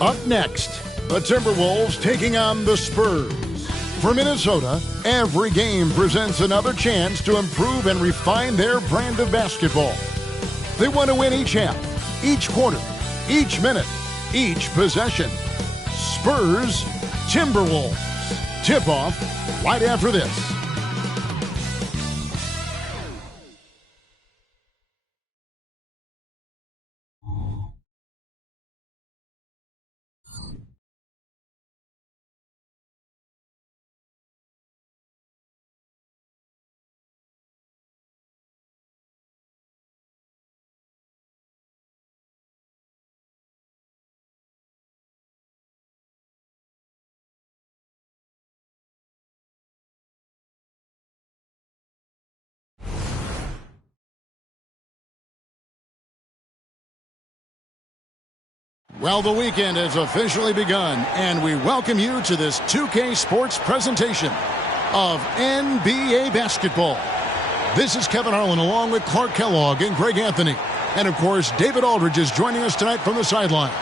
Up next, the Timberwolves taking on the Spurs. For Minnesota, every game presents another chance to improve and refine their brand of basketball. They want to win each half, each quarter, each minute, each possession. Spurs, Timberwolves. Tip-off right after this. Well, the weekend has officially begun, and we welcome you to this 2K Sports presentation of NBA basketball. This is Kevin Harlan along with Clark Kellogg and Greg Anthony. And, of course, David Aldridge is joining us tonight from the sideline.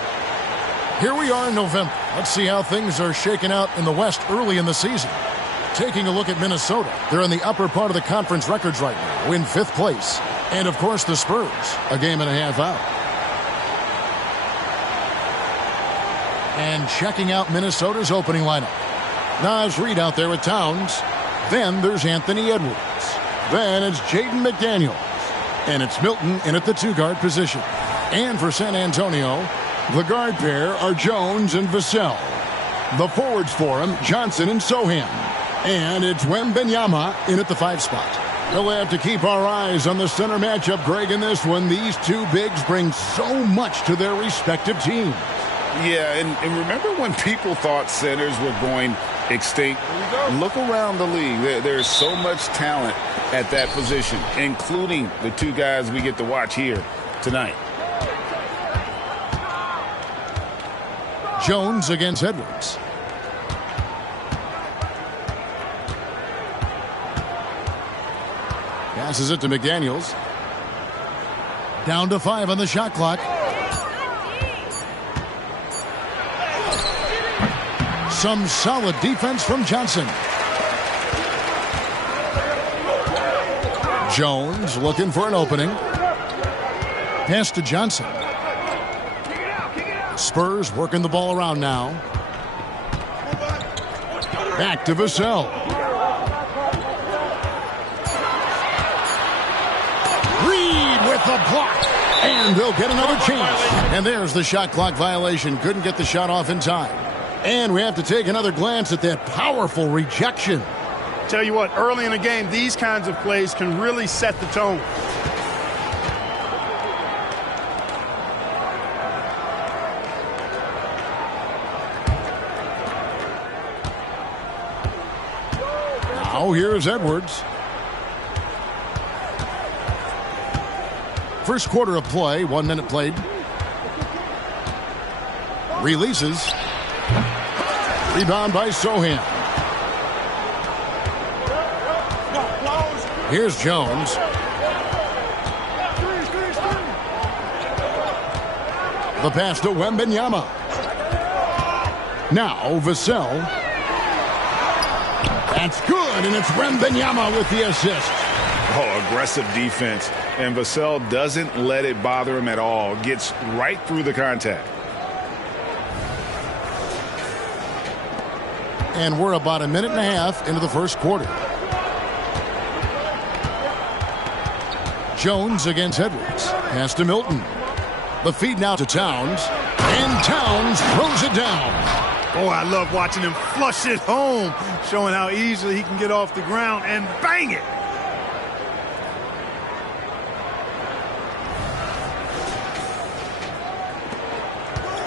Here we are in November. Let's see how things are shaking out in the West early in the season. Taking a look at Minnesota. They're in the upper part of the conference records right now, in 5th place. And, of course, the Spurs, a game and a half out. And checking out Minnesota's opening lineup. Naz Reid out there with Towns. Then there's Anthony Edwards. Then it's Jaden McDaniels. And it's Milton in at the 2-guard position. And for San Antonio, the guard pair are Jones and Vassell. The forwards for him, Johnson and Sohan. And it's Wembanyama in at the 5 spot. We'll have to keep our eyes on the center matchup, Greg, in this one. These two bigs bring so much to their respective teams. Yeah, and remember when people thought centers were going extinct? Look around the league. There's so much talent at that position, including the 2 guys we get to watch here tonight. Jones against Edwards. Passes it to McDaniels. Down to 5 on the shot clock. Some solid defense from Johnson. Jones looking for an opening. Pass to Johnson. Spurs working the ball around now. Back to Vassell. Reid with the block. And they'll get another chance. And there's the shot clock violation. Couldn't get the shot off in time. And we have to take another glance at that powerful rejection. Tell you what, early in the game, these kinds of plays can really set the tone. Now here's Edwards. First quarter of play, 1 minute played. Releases. Rebound by Sohan. Here's Jones. The pass to Wembanyama. Now Vassell. That's good, and it's Wembanyama with the assist. Oh, aggressive defense. And Vassell doesn't let it bother him at all. Gets right through the contact. And we're about a minute and a half into the first quarter. Jones against Edwards. Pass to Milton. The feed now to Towns. And Towns throws it down. Oh, I love watching him flush it home, showing how easily he can get off the ground and bang it.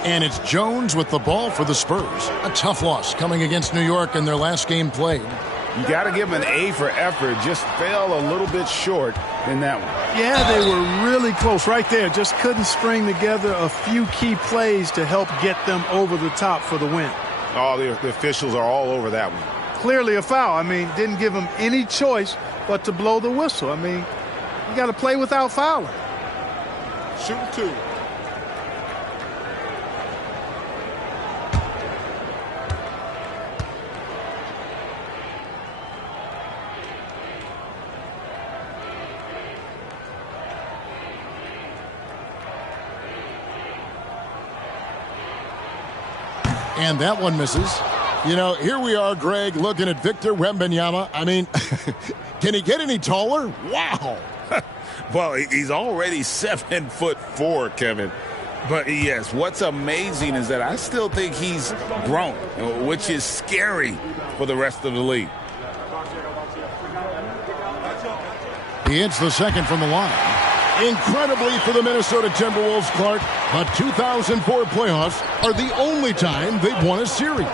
And it's Jones with the ball for the Spurs. A tough loss coming against New York in their last game played. You got to give him an A for effort. Just fell a little bit short in that one. Yeah, they were really close right there. Just couldn't string together a few key plays to help get them over the top for the win. Oh, the officials are all over that one. Clearly a foul. I mean, didn't give them any choice but to blow the whistle. I mean, you got to play without fouling. Shoot 2. And that one misses. You know, here we are, Greg, looking at Victor Wembanyama. I mean, can he get any taller? Wow. Well, he's already 7'4", Kevin. But, yes, what's amazing is that I still think he's grown, which is scary for the rest of the league. He hits the second from the line. Incredibly for the Minnesota Timberwolves, Clark, but 2004 playoffs are the only time they've won a series.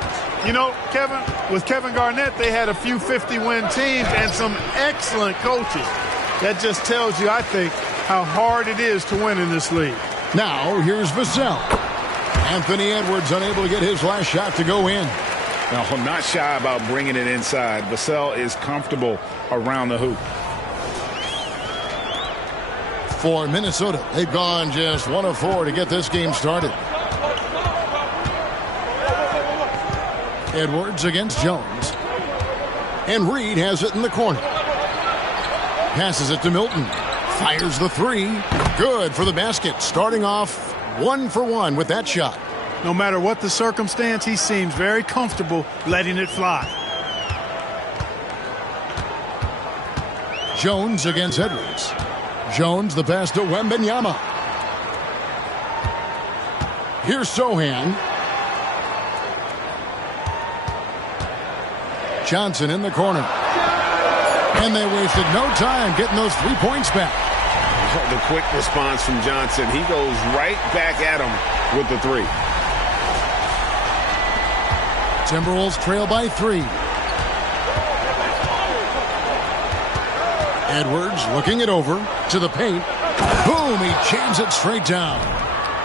You know, Kevin, with Kevin Garnett, they had a few 50-win teams and some excellent coaches. That just tells you, I think, how hard it is to win in this league. Now, here's Vassell. Anthony Edwards unable to get his last shot to go in. No, not shy about bringing it inside. Vassell is comfortable around the hoop. For Minnesota, they've gone just 1 of 4 to get this game started. Edwards against Jones. And Reed has it in the corner. Passes it to Milton. Fires the three. Good for the basket. Starting off 1 for 1 with that shot. No matter what the circumstance, he seems very comfortable letting it fly. Jones against Edwards. Jones the pass to Wembanyama. Here's Sohan. Johnson in the corner. And they wasted no time getting those 3 points back. The quick response from Johnson. He goes right back at him with the 3. Timberwolves trail by 3. Edwards looking it over to the paint. Boom, he jams it straight down.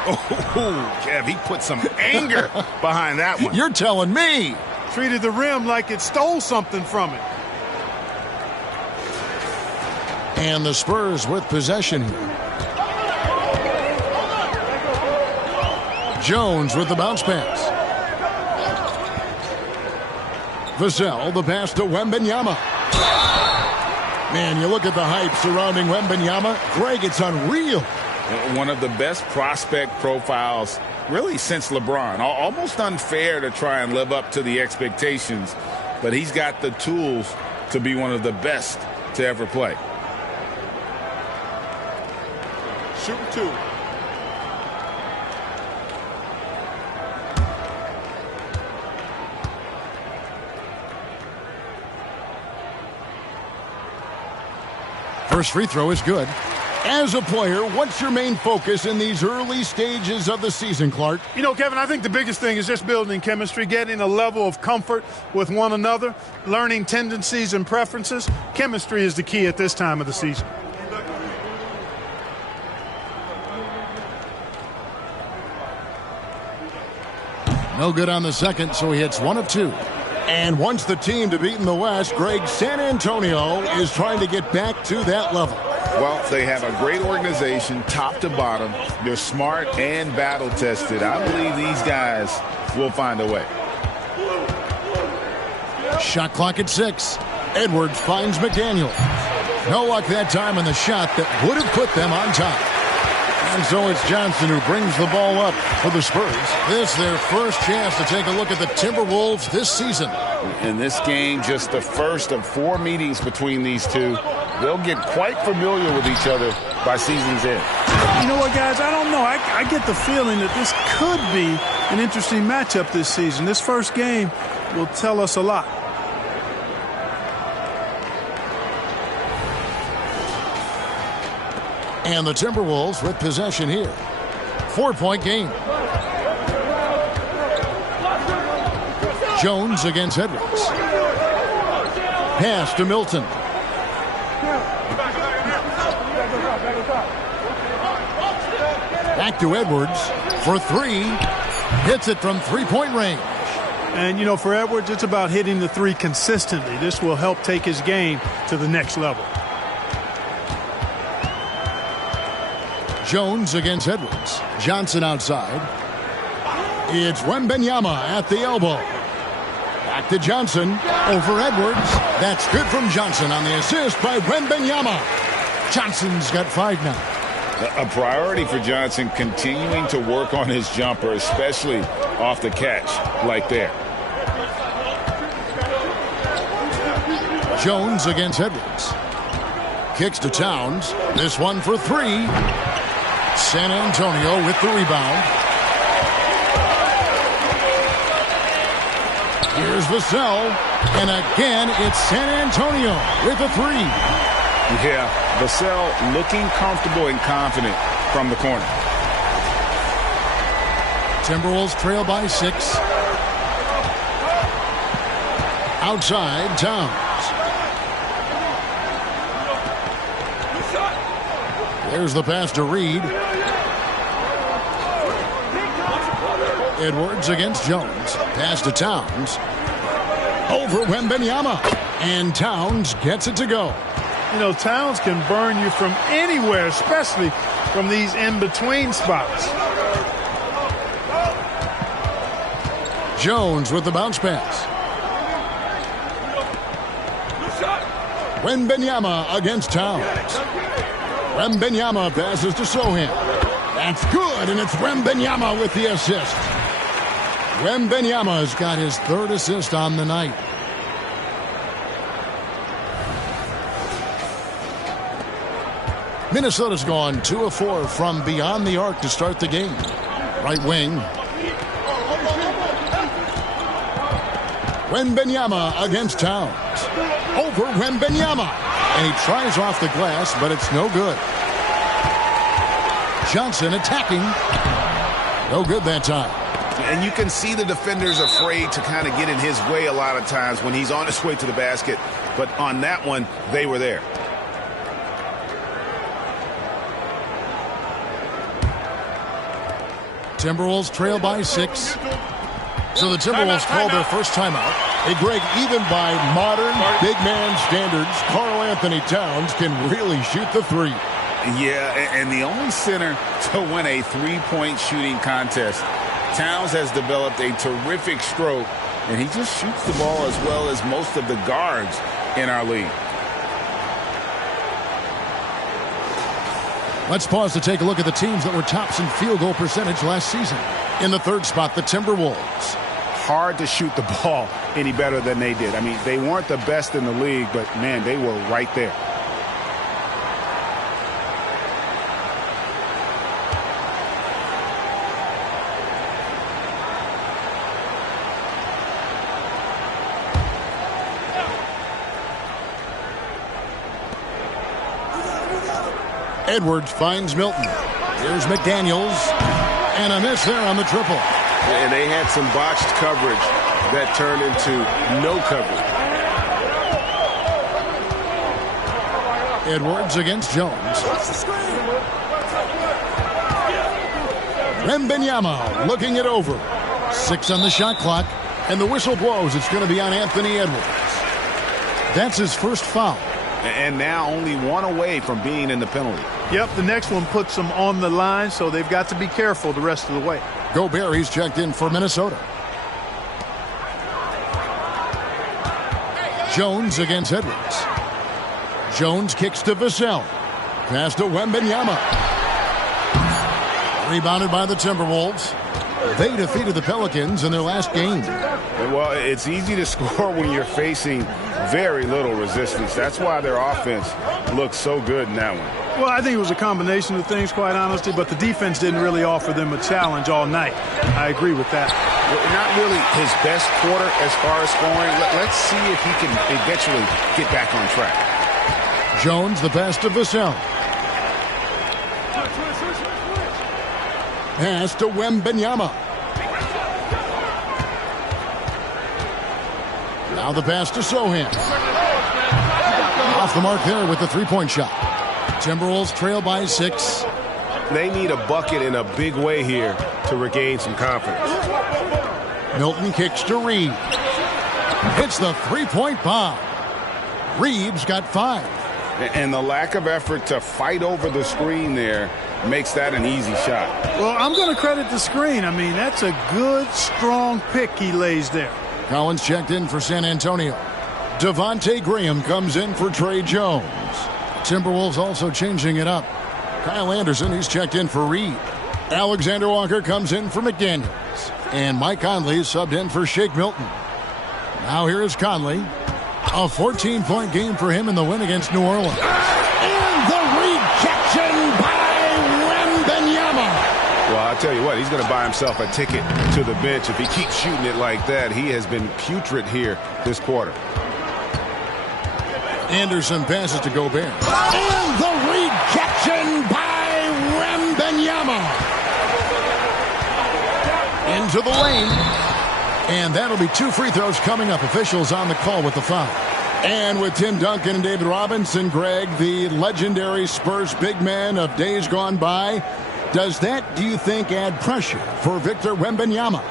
Oh, Kev, he put some anger behind that one. You're telling me. Treated the rim like it stole something from it. And the Spurs with possession here. Jones with the bounce pass. Vassell, the pass to Wembanyama. Man, you look at the hype surrounding Wembanyama. Greg, it's unreal. One of the best prospect profiles really since LeBron. Almost unfair to try and live up to the expectations, but he's got the tools to be one of the best to ever play. Shooting 2. First free throw is good. As a player, what's your main focus in these early stages of the season, Clark? You know, Kevin, I think the biggest thing is just building chemistry, getting a level of comfort with one another, learning tendencies and preferences. Chemistry is the key at this time of the season. No good on the second, so he hits 1 of 2. And wants the team to beat in the West, Greg, San Antonio is trying to get back to that level. Well, they have a great organization, top to bottom. They're smart and battle-tested. I believe these guys will find a way. Shot clock at 6. Edwards finds McDaniel. No luck that time on the shot that would have put them on top. And so it's Johnson who brings the ball up for the Spurs. This is their first chance to take a look at the Timberwolves this season. In this game, just the first of 4 meetings between these two. They'll get quite familiar with each other by season's end. You know what, guys? I don't know. I get the feeling that this could be an interesting matchup this season. This first game will tell us a lot. And the Timberwolves with possession here. 4-point game. Jones against Edwards. Pass to Milton. Back to Edwards for 3. Hits it from 3-point range. And, you know, for Edwards, it's about hitting the 3 consistently. This will help take his game to the next level. Jones against Edwards. Johnson outside. It's Wembanyama at the elbow. Back to Johnson. Over Edwards. That's good from Johnson on the assist by Wembanyama. Johnson's got 5 now. A priority for Johnson, continuing to work on his jumper, especially off the catch like there. Jones against Edwards. Kicks to Towns. This one for three. San Antonio with the rebound. Here's Vassell. And again, it's San Antonio with a three. Yeah, Vassell looking comfortable and confident from the corner. Timberwolves trail by 6. Outside, Towns. There's the pass to Reed. Edwards against Jones. Pass to Towns. Over Wembanyama. And Towns gets it to go. You know, Towns can burn you from anywhere, especially from these in-between spots. Jones with the bounce pass. Wembanyama against Towns. Wembanyama passes to Sohan. That's good, and it's Wembanyama with the assist. Wembanyama's got his 3rd assist on the night. Minnesota's gone 2 of 4 from beyond the arc to start the game. Right wing. Wembanyama against Towns. Over Wembanyama. And he tries off the glass, but it's no good. Johnson attacking. No good that time. And you can see the defenders afraid to kind of get in his way a lot of times when he's on his way to the basket. But on that one, they were there. Timberwolves trail by 6. So the Timberwolves call their first timeout. Hey, Greg, even by modern big man standards, Karl Anthony Towns can really shoot the three. Yeah, and the only center to win a three-point shooting contest. Towns has developed a terrific stroke, and he just shoots the ball as well as most of the guards in our league. Let's pause to take a look at the teams that were tops in field goal percentage last season. In the 3rd spot, the Timberwolves. Hard to shoot the ball any better than they did. I mean, they weren't the best in the league, but, man, they were right there. Edwards finds Milton. Here's McDaniels. And a miss there on the triple. And they had some botched coverage that turned into no coverage. Edwards against Jones. Wembanyama looking it over. 6 on the shot clock. And the whistle blows. It's going to be on Anthony Edwards. That's his first foul. And now only 1 away from being in the penalty. Yep, the next one puts them on the line, so they've got to be careful the rest of the way. Gobert, he's checked in for Minnesota. Jones against Edwards. Jones kicks to Vassell. Pass to Wembanyama. Rebounded by the Timberwolves. They defeated the Pelicans in their last game. Well, it's easy to score when you're facing very little resistance. That's why their offense looks so good in that one. Well, I think it was a combination of things, quite honestly, but the defense didn't really offer them a challenge all night. I agree with that. Well, not really his best quarter as far as scoring. Let's see if he can eventually get back on track. Jones, the pass to Vassell. Pass to Wembanyama. Now the pass to Sohan. Off the mark there with the three-point shot. Timberwolves trail by 6. They need a bucket in a big way here to regain some confidence. Milton kicks to Reed. Hits the three-point bomb. Reed's got 5. And the lack of effort to fight over the screen there makes that an easy shot. Well, I'm going to credit the screen. I mean, that's a good, strong pick he lays there. Collins checked in for San Antonio. Devontae Graham comes in for Trey Jones. Timberwolves also changing it up. Kyle Anderson, he's checked in for Reed. Alexander Walker comes in for McDaniels. And Mike Conley subbed in for Shake Milton. Now here is Conley. A 14-point game for him in the win against New Orleans. And the rejection by Wembanyama. Well, I'll tell you what, he's going to buy himself a ticket to the bench if he keeps shooting it like that. He has been putrid here this quarter. Anderson passes to Gobert. And the rejection by Wembanyama. Into the lane. And that'll be 2 free throws coming up. Officials on the call with the foul. And with Tim Duncan and David Robinson, Greg, the legendary Spurs big man of days gone by, does that, do you think, add pressure for Victor Wembanyama?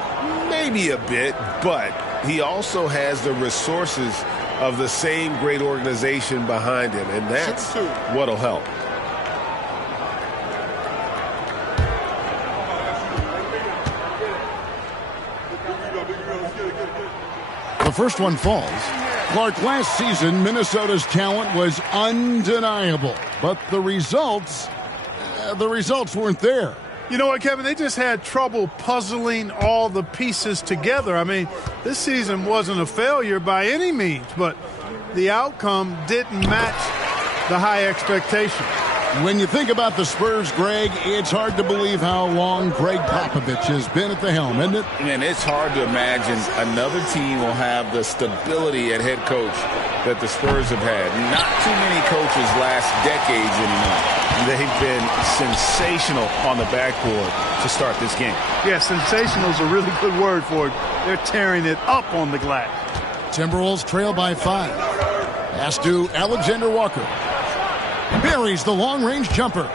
Maybe a bit, but he also has the resources of the same great organization behind him, and that's what'll help. The first one falls. Clark, last season, Minnesota's talent was undeniable, but the results weren't there. You know what, Kevin? They just had trouble puzzling all the pieces together. I mean, this season wasn't a failure by any means, but the outcome didn't match the high expectations. When you think about the Spurs, Greg, it's hard to believe how long Greg Popovich has been at the helm, isn't it? And it's hard to imagine another team will have the stability at head coach that the Spurs have had. Not too many coaches last decades anymore. They've been sensational on the backboard to start this game. Yeah, sensational is a really good word for it. They're tearing it up on the glass. Timberwolves trail by 5. Pass to Alexander Walker. Buries the long-range jumper.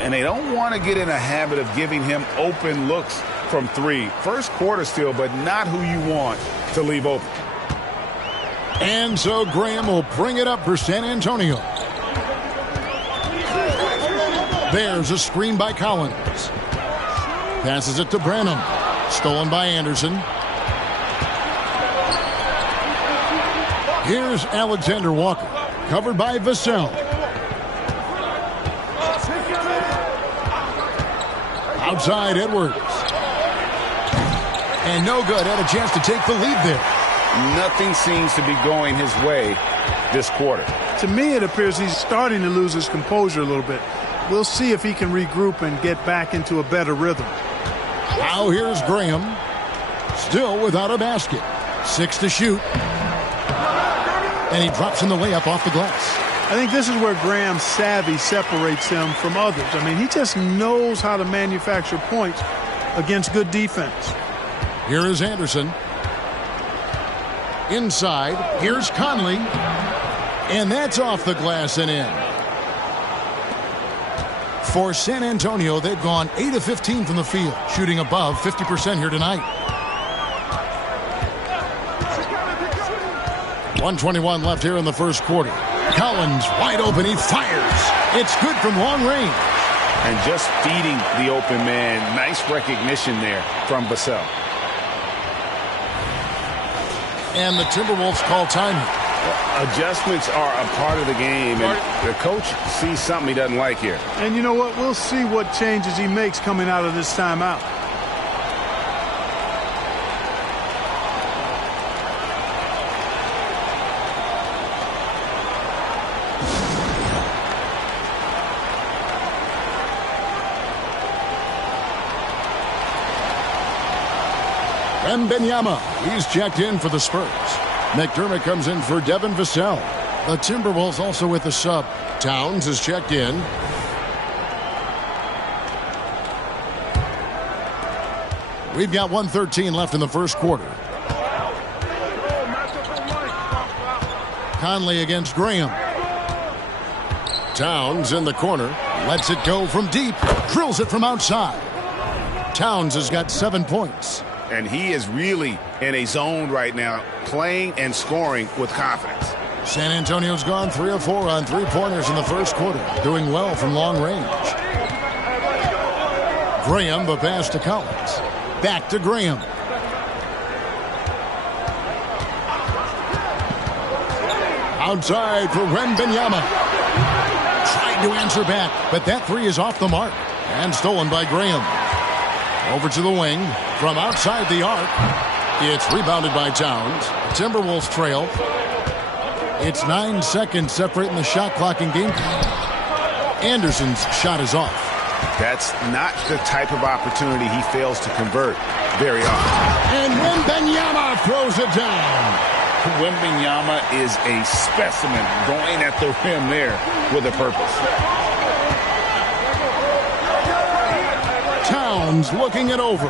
And they don't want to get in a habit of giving him open looks from 3. First quarter still, but not who you want to leave open. And so Graham will bring it up for San Antonio. There's a screen by Collins. Passes it to Branham. Stolen by Anderson. Here's Alexander Walker. Covered by Vassell. Outside Edwards. And no good. Had a chance to take the lead there. Nothing seems to be going his way this quarter. To me, it appears he's starting to lose his composure a little bit. We'll see if he can regroup and get back into a better rhythm. Now here's Graham. Still without a basket. 6 to shoot. And he drops in the layup off the glass. I think this is where Graham's savvy separates him from others. I mean, he just knows how to manufacture points against good defense. Here is Anderson. Inside, here's Conley. And that's off the glass and in. For San Antonio, they've gone 8 of 15 from the field, shooting above 50% here tonight. 1:21 left here in the first quarter. Collins wide open. He fires. It's good from long range. And just feeding the open man. Nice recognition there from Vassell. And the Timberwolves call time. Adjustments are a part of the game, and the coach sees something he doesn't like here. And you know what? We'll see what changes he makes coming out of this timeout. Wembanyama, he's checked in for the Spurs. McDermott comes in for Devin Vassell. The Timberwolves also with the sub. Towns is checked in. We've got 1:13 left in the first quarter. Conley against Graham. Towns in the corner. Lets it go from deep. Drills it from outside. Towns has got 7 points. And he is really in a zone right now, playing and scoring with confidence. San Antonio's gone 3 of 4 on three-pointers in the first quarter, doing well from long range. Graham, the pass to Collins. Back to Graham. Outside for Wembanyama. Tried Tried to answer back, but that three is off the mark and stolen by Graham. Over to the wing from outside the arc. It's rebounded by Towns. Timberwolves trail. It's 9 seconds separating the shot clock in game. Anderson's shot is off. That's not the type of opportunity he fails to convert very often. And Wembanyama throws it down. Wembanyama is a specimen going at the rim there with a purpose. Towns looking it over.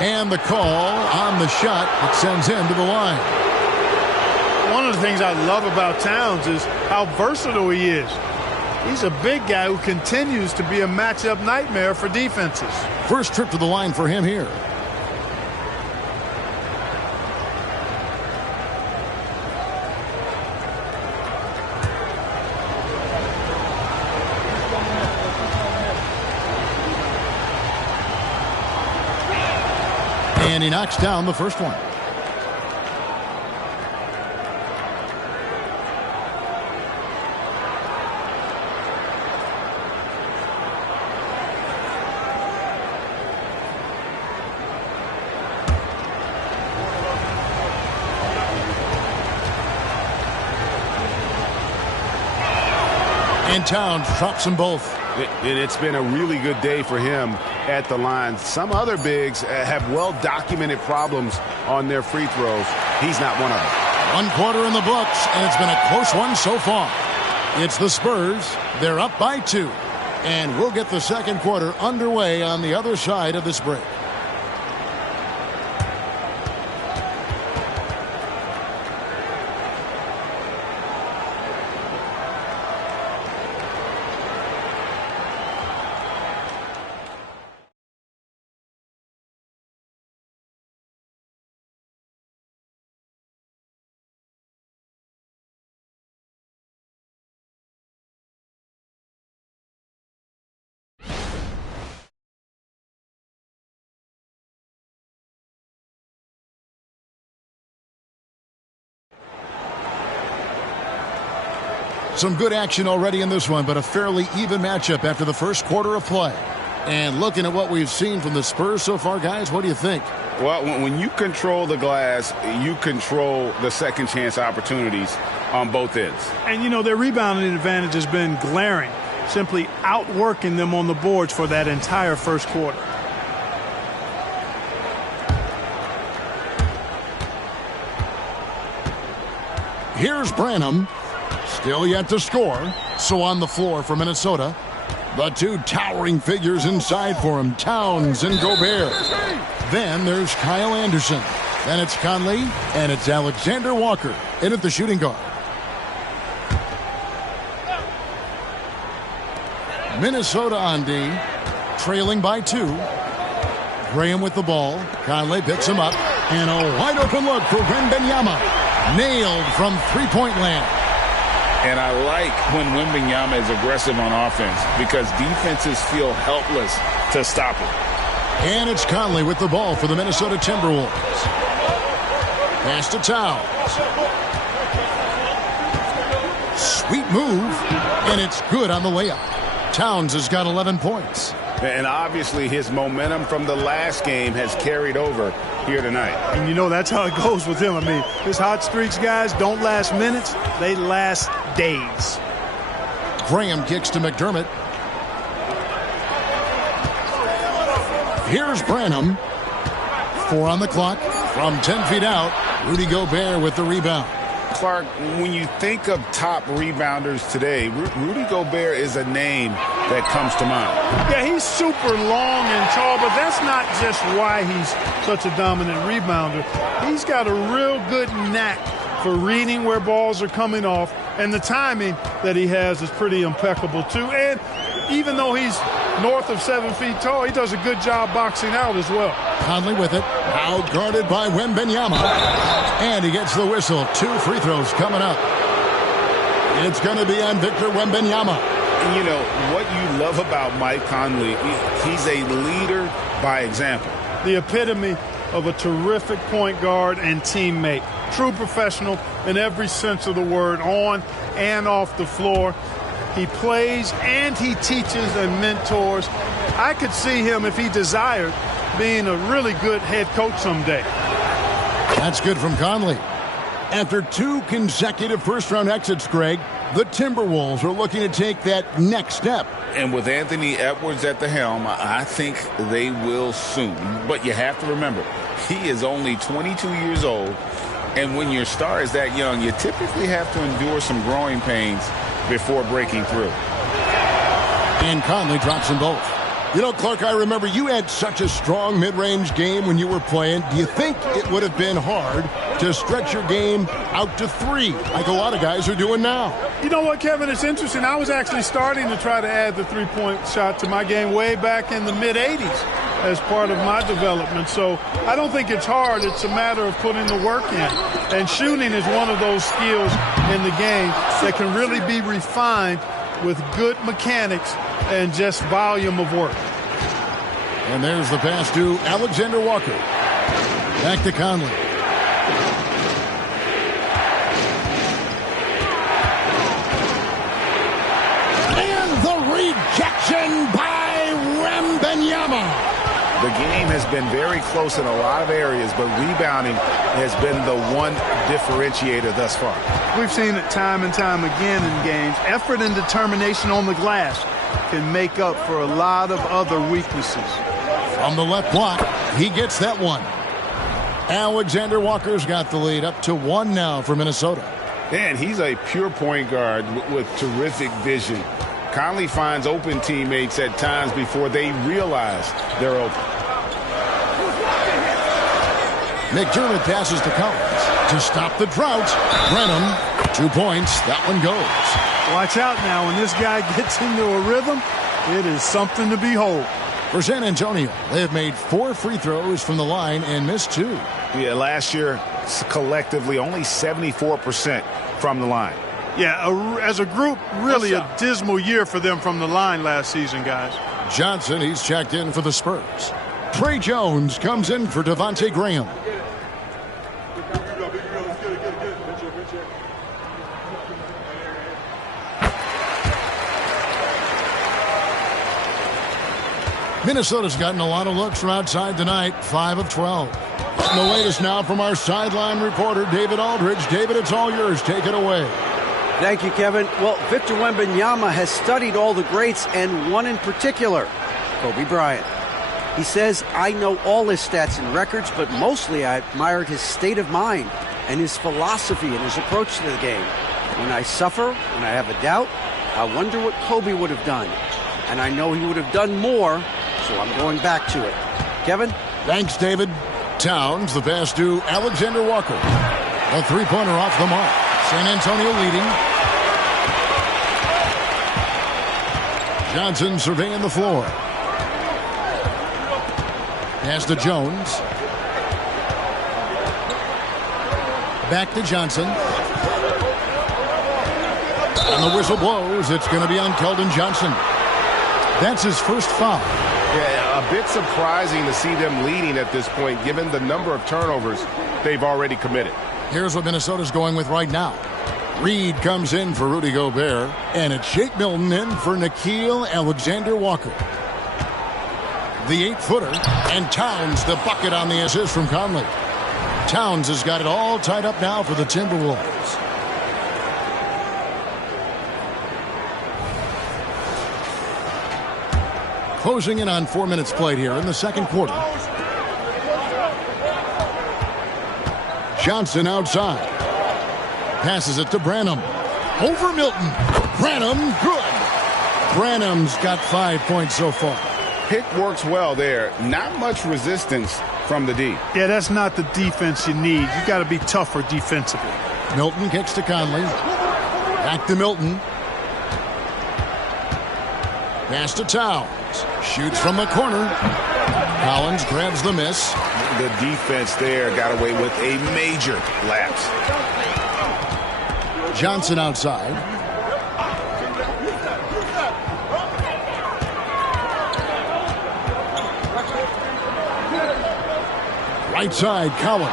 And the call on the shot that sends him to the line. One of the things I love about Towns is how versatile he is. He's a big guy who continues to be a matchup nightmare for defenses. First trip to the line for him here. And he knocks down the first one. And Towns drops them both. It's been a really good day for him at the line. Some other bigs have well-documented problems on their free throws. He's not one of them. 1 quarter in the books, and it's been a close one so far. It's the Spurs. They're up by 2. And we'll get the second quarter underway on the other side of this break. Some good action already in this one, but a fairly even matchup after the first quarter of play. And looking at what we've seen from the Spurs so far, guys, what do you think? Well, when you control the glass, you control the second chance opportunities on both ends. And, you know, their rebounding advantage has been glaring, simply outworking them on the boards for that entire first quarter. Here's Branham. Still yet to score. So on the floor for Minnesota. The two towering figures inside for him, Towns and Gobert. Then there's Kyle Anderson. Then it's Conley, and it's Alexander Walker in at the shooting guard. Minnesota on D, trailing by 2. Graham with the ball. Conley picks him up. And a wide open look for Wembanyama. Nailed from three-point land. And I like when Wembanyama is aggressive on offense because defenses feel helpless to stop him. And it's Conley with the ball for the Minnesota Timberwolves. Pass to Towns. Sweet move. And it's good on the layup. Towns has got 11 points. And obviously his momentum from the last game has carried over here tonight. And you know that's how it goes with him. I mean, his hot streaks, guys, don't last minutes. They last days. Graham kicks to McDermott. Here's Branham. 4 on the clock from 10 feet out. Rudy Gobert with the rebound. Clark, when you think of top rebounders today, Rudy Gobert is a name that comes to mind. Yeah, he's super long and tall, but that's not just why he's such a dominant rebounder. He's got a real good knack for reading where balls are coming off, and the timing that he has is pretty impeccable too. And even though he's north of 7 feet tall, he does a good job boxing out as well. Conley with it, out guarded by Wembanyama, and he gets the whistle. 2 free throws coming up. It's going to be on Victor Wembanyama. And you know what you love about Mike Conley, he's a leader by example. The epitome of a terrific point guard and teammate. True professional in every sense of the word, on and off the floor. He plays and he teaches and mentors. I could see him, if he desired, being a really good head coach someday. That's good from Conley. After 2 consecutive first-round exits, Greg, the Timberwolves are looking to take that next step. And with Anthony Edwards at the helm, I think they will soon. But you have to remember, he is only 22 years old. And when your star is that young, you typically have to endure some growing pains before breaking through. And Conley drops them both. You know, Clark, I remember you had such a strong mid-range game when you were playing. Do you think it would have been hard to stretch your game out to 3, like a lot of guys are doing now? You know what, Kevin? It's interesting. I was actually starting to try to add the three-point shot to my game way back in the mid-'80s as part of my development. So I don't think it's hard. It's a matter of putting the work in. And shooting is one of those skills in the game that can really be refined with good mechanics and just volume of work. And there's the pass to Alexander Walker. Back to Conley. And the rejection by Wembanyama. The game has been very close in a lot of areas, but rebounding has been the one differentiator thus far. We've seen it time and time again in games. Effort and determination on the glass can make up for a lot of other weaknesses. From the left block, he gets that one. Alexander Walker's got the lead, up to 1 now for Minnesota. And he's a pure point guard with terrific vision. Conley finds open teammates at times before they realize they're open. McDermott passes to Collins to stop the drought. Brenham, 2 points. That one goes. Watch out now. When this guy gets into a rhythm, it is something to behold. For San Antonio, they have made 4 free throws from the line and missed 2. Yeah, last year, collectively, only 74% from the line. Yeah, as a group, really a dismal year for them from the line last season, guys. Johnson, he's checked in for the Spurs. Trey Jones comes in for Devontae Graham. Minnesota's gotten a lot of looks from outside tonight, 5 of 12. And the latest now from our sideline reporter, David Aldridge. David, it's all yours. Take it away. Thank you, Kevin. Well, Victor Wembanyama has studied all the greats, and one in particular, Kobe Bryant. He says, I know all his stats and records, but mostly I admired his state of mind and his philosophy and his approach to the game. When I suffer, when I have a doubt, I wonder what Kobe would have done. And I know he would have done more, so I'm going back to it. Kevin? Thanks, David. Towns, the pass to Alexander Walker. A three-pointer off the mark. San Antonio leading. Johnson surveying the floor. Pass to Jones. Back to Johnson. And the whistle blows. It's going to be on Keldon Johnson. That's his first foul. Yeah, a bit surprising to see them leading at this point, given the number of turnovers they've already committed. Here's what Minnesota's going with right now. Reed comes in for Rudy Gobert, and it's Shake Milton in for Nickeil Alexander-Walker. The 8-footer, and Towns the bucket on the assist from Conley. Towns has got it all tied up now for the Timberwolves. Closing in on 4 minutes played here in the second quarter. Johnson outside. Passes it to Branham. Over Milton. Branham, good. Branham's got 5 points so far. Pick works well there. Not much resistance from the D. Yeah, that's not the defense you need. You got to be tougher defensively. Milton kicks to Conley. Back to Milton. Pass to Towns. Shoots from the corner. Collins grabs the miss. The defense there got away with a major lapse. Johnson outside. Right side, Collins.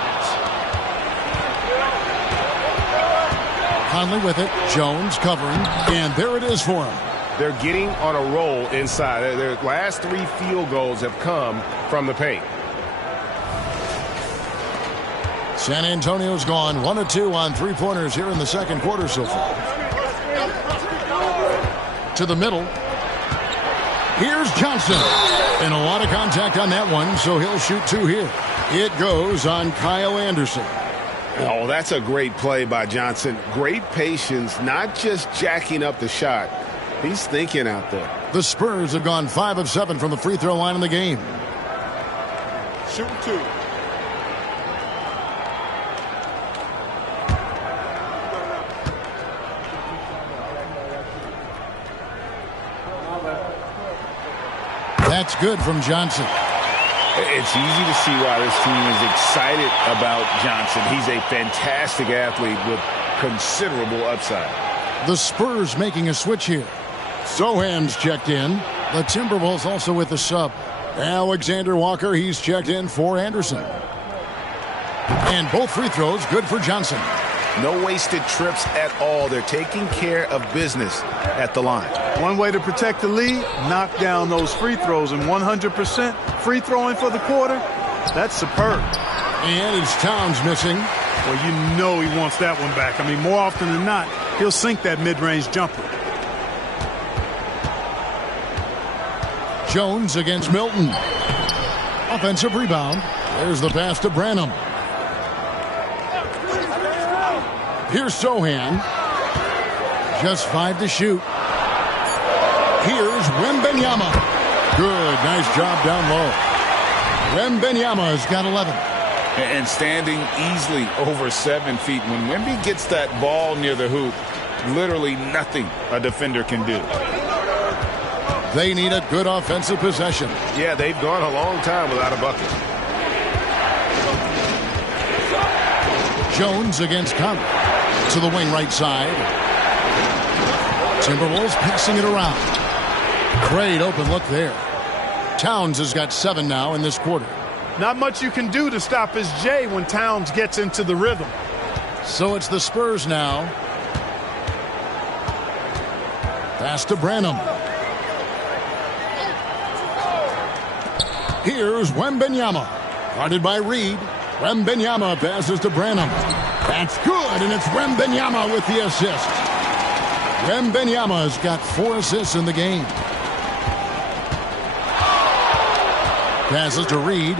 Conley with it. Jones covering. And there it is for him. They're getting on a roll inside. Their last 3 field goals have come from the paint. San Antonio's gone 1 of 2 on 3-pointers here in the second quarter so far. To the middle. Here's Johnson. And a lot of contact on that one, so he'll shoot 2 here. It goes on Kyle Anderson. Oh, that's a great play by Johnson. Great patience, not just jacking up the shot. He's thinking out there. The Spurs have gone 5 of 7 from the free throw line in the game. Shoot 2. That's good from Johnson. It's easy to see why this team is excited about Johnson. He's a fantastic athlete with considerable upside. The Spurs making a switch here. Sohan's checked in. The Timberwolves also with the sub. Alexander Walker, he's checked in for Anderson. And both free throws good for Johnson. No wasted trips at all. They're taking care of business at the line. One way to protect the lead, knock down those free throws, and 100% free throwing for the quarter, that's superb. And it's Towns missing. Well, you know he wants that one back. I mean, more often than not, he'll sink that mid-range jumper. Jones against Milton. Offensive rebound. There's the pass to Branham. Here's Sohan. Just 5 to shoot. Here's Wembanyama. Good. Nice job down low. Wembanyama's got 11. And standing easily over 7 feet. When Wemby gets that ball near the hoop, literally nothing a defender can do. They need a good offensive possession. Yeah, they've gone a long time without a bucket. Jones against Conley. To the wing right side. Timberwolves passing it around. Great open look there. Towns has got 7 now in this quarter. Not much you can do to stop his J when Towns gets into the rhythm. So it's the Spurs now. Pass to Branham. Here's Wembanyama. Guarded by Reed. Wembanyama passes to Branham. That's good, and it's Wembanyama with the assist. Wembanyama's got 4 assists in the game. Passes to Reed.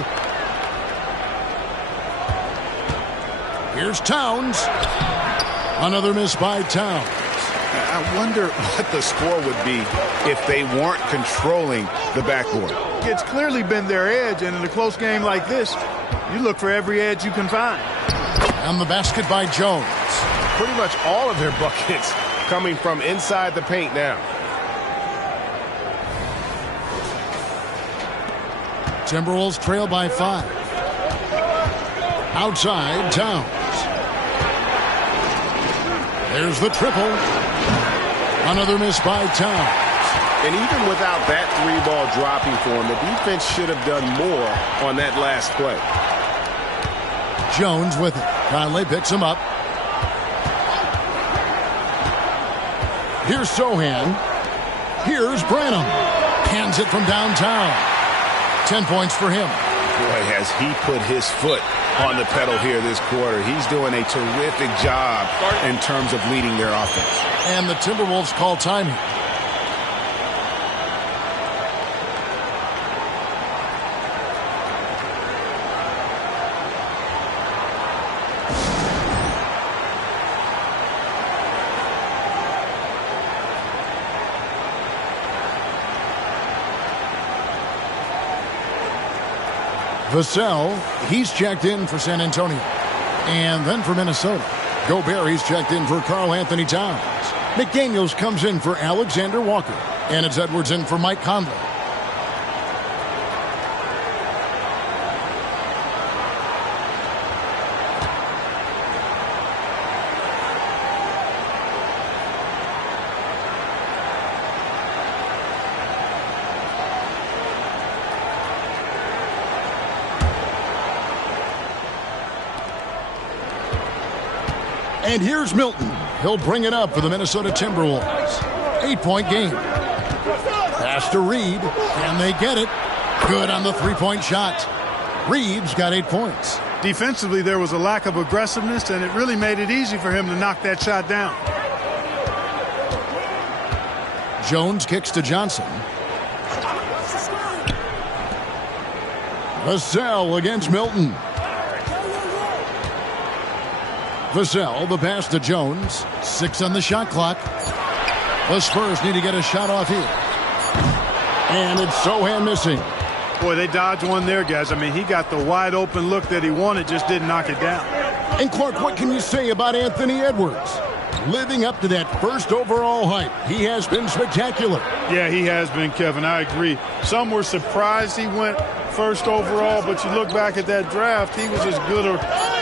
Here's Towns. Another miss by Towns. I wonder what the score would be if they weren't controlling the backboard. It's clearly been their edge, and in a close game like this, you look for every edge you can find. And the basket by Jones. Pretty much all of their buckets coming from inside the paint now. Timberwolves trail by 5. Outside, Towns. There's the triple. Another miss by Towns. And even without that 3-ball dropping for him, the defense should have done more on that last play. Jones with it. Conley picks him up. Here's Sohan. Here's Branham. Hands it from downtown. 10 points for him. Boy, has he put his foot on the pedal here this quarter. He's doing a terrific job in terms of leading their offense. And the Timberwolves call time here. Vassell, he's checked in for San Antonio. And then for Minnesota. Gobert, he's checked in for Karl Anthony Towns. McDaniels comes in for Alexander Walker. And it's Edwards in for Mike Conley. And here's Milton. He'll bring it up for the Minnesota Timberwolves. 8-point game. Pass to Reed, and they get it. Good on the three-point shot. Reed's got 8 points. Defensively, there was a lack of aggressiveness, and it really made it easy for him to knock that shot down. Jones kicks to Johnson. Vassell against Milton. Vassell, the pass to Jones. 6 on the shot clock. The Spurs need to get a shot off here. And it's Sohan missing. Boy, they dodged one there, guys. I mean, he got the wide open look that he wanted, just didn't knock it down. And Clark, what can you say about Anthony Edwards? Living up to that first overall hype, he has been spectacular. Yeah, he has been, Kevin. I agree. Some were surprised he went first overall, but you look back at that draft, he was as good a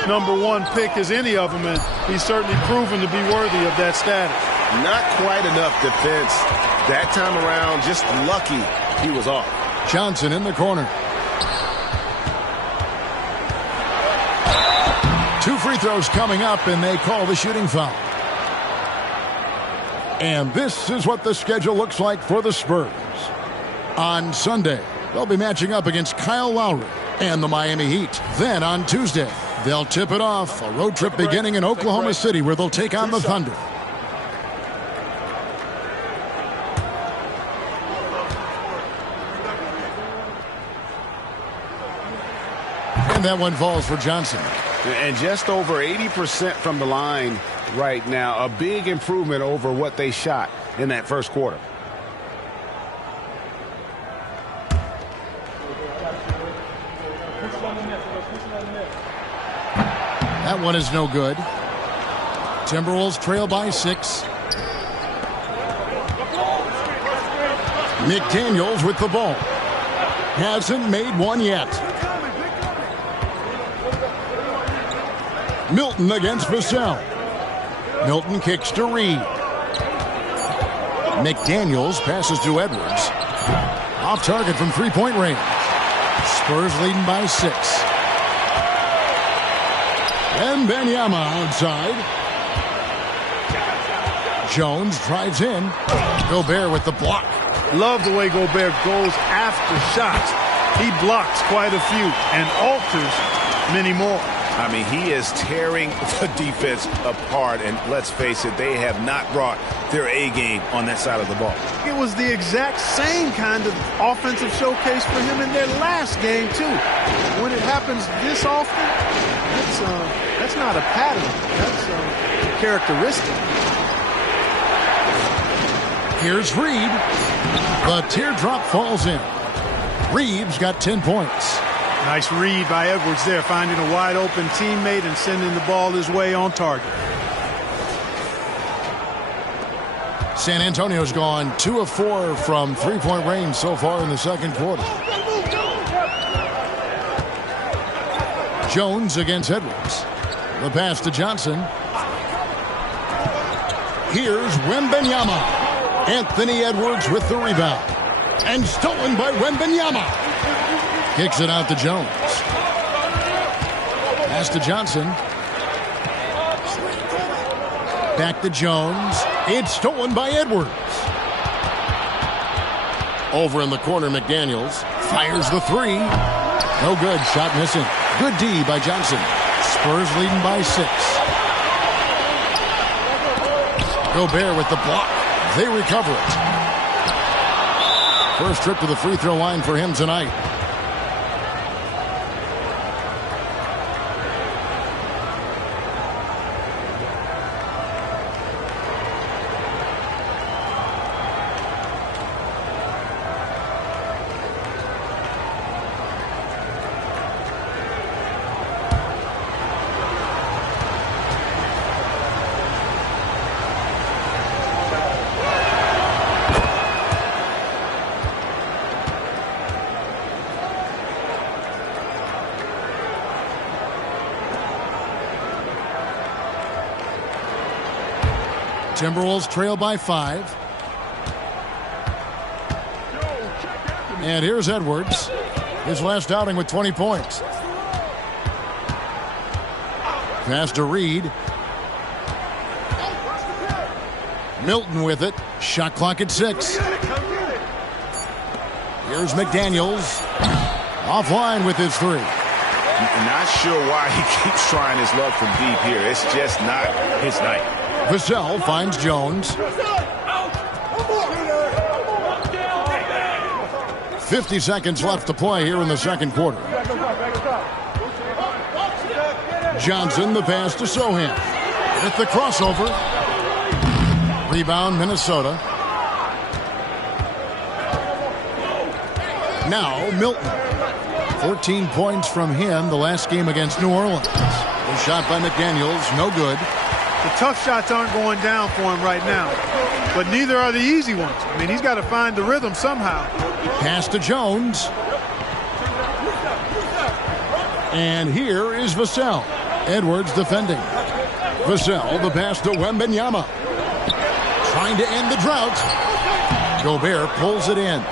#1 pick as any of them, and he's certainly proven to be worthy of that status. Not quite enough defense that time around. Just lucky he was off. Johnson in the corner. 2 free throws coming up, and they call the shooting foul. And this is what the schedule looks like for the Spurs. On Sunday, they'll be matching up against Kyle Lowry and the Miami Heat. Then on Tuesday, they'll tip it off. A road trip beginning in Oklahoma City where they'll take on the Thunder. And that one falls for Johnson. And just over 80% from the line right now. A big improvement over what they shot in that first quarter. That one is no good. Timberwolves trail by 6. McDaniels with the ball. Hasn't made one yet. Milton against Vassell. Milton kicks to Reed. McDaniels passes to Edwards. Off target from three-point range. Spurs leading by 6. And Wembanyama outside. Jones drives in. Gobert with the block. Love the way Gobert goes after shots. He blocks quite a few and alters many more. I mean, he is tearing the defense apart, and let's face it, they have not brought their A game on that side of the ball. It was the exact same kind of offensive showcase for him in their last game, too. When it happens this often, that's not a pattern. That's a characteristic. Here's Reed. The teardrop falls in. Reed's got 10 points. Nice read by Edwards there, finding a wide open teammate and sending the ball his way on target. San Antonio's gone 2 of 4 from three-point range so far in the second quarter. Jones against Edwards. The pass to Johnson. Here's Wembanyama. Anthony Edwards with the rebound. And stolen by Wembanyama. Kicks it out to Jones. Pass to Johnson. Back to Jones. It's stolen by Edwards. Over in the corner, McDaniels fires the 3. No good. Shot missing. Good D by Johnson. Spurs leading by 6. Gobert with the block. They recover it. First trip to the free throw line for him tonight. Timberwolves trail by 5. And here's Edwards. His last outing with 20 points. Pass to Reed. Milton with it. Shot clock at 6. Here's McDaniels. Offline with his 3. Not sure why he keeps trying his luck from deep here. It's just not his night. Vassell finds Jones. 50 seconds left to play here in the second quarter. Johnson, the pass to Sohan. With the crossover. Rebound, Minnesota. Now, Milton. 14 points from him the last game against New Orleans. The shot by McDaniels, no good. The tough shots aren't going down for him right now, but neither are the easy ones. I mean, he's got to find the rhythm somehow. Pass to Jones. And here is Vassell. Edwards defending. Vassell, the pass to Wembanyama. Trying to end the drought. Gobert pulls it in.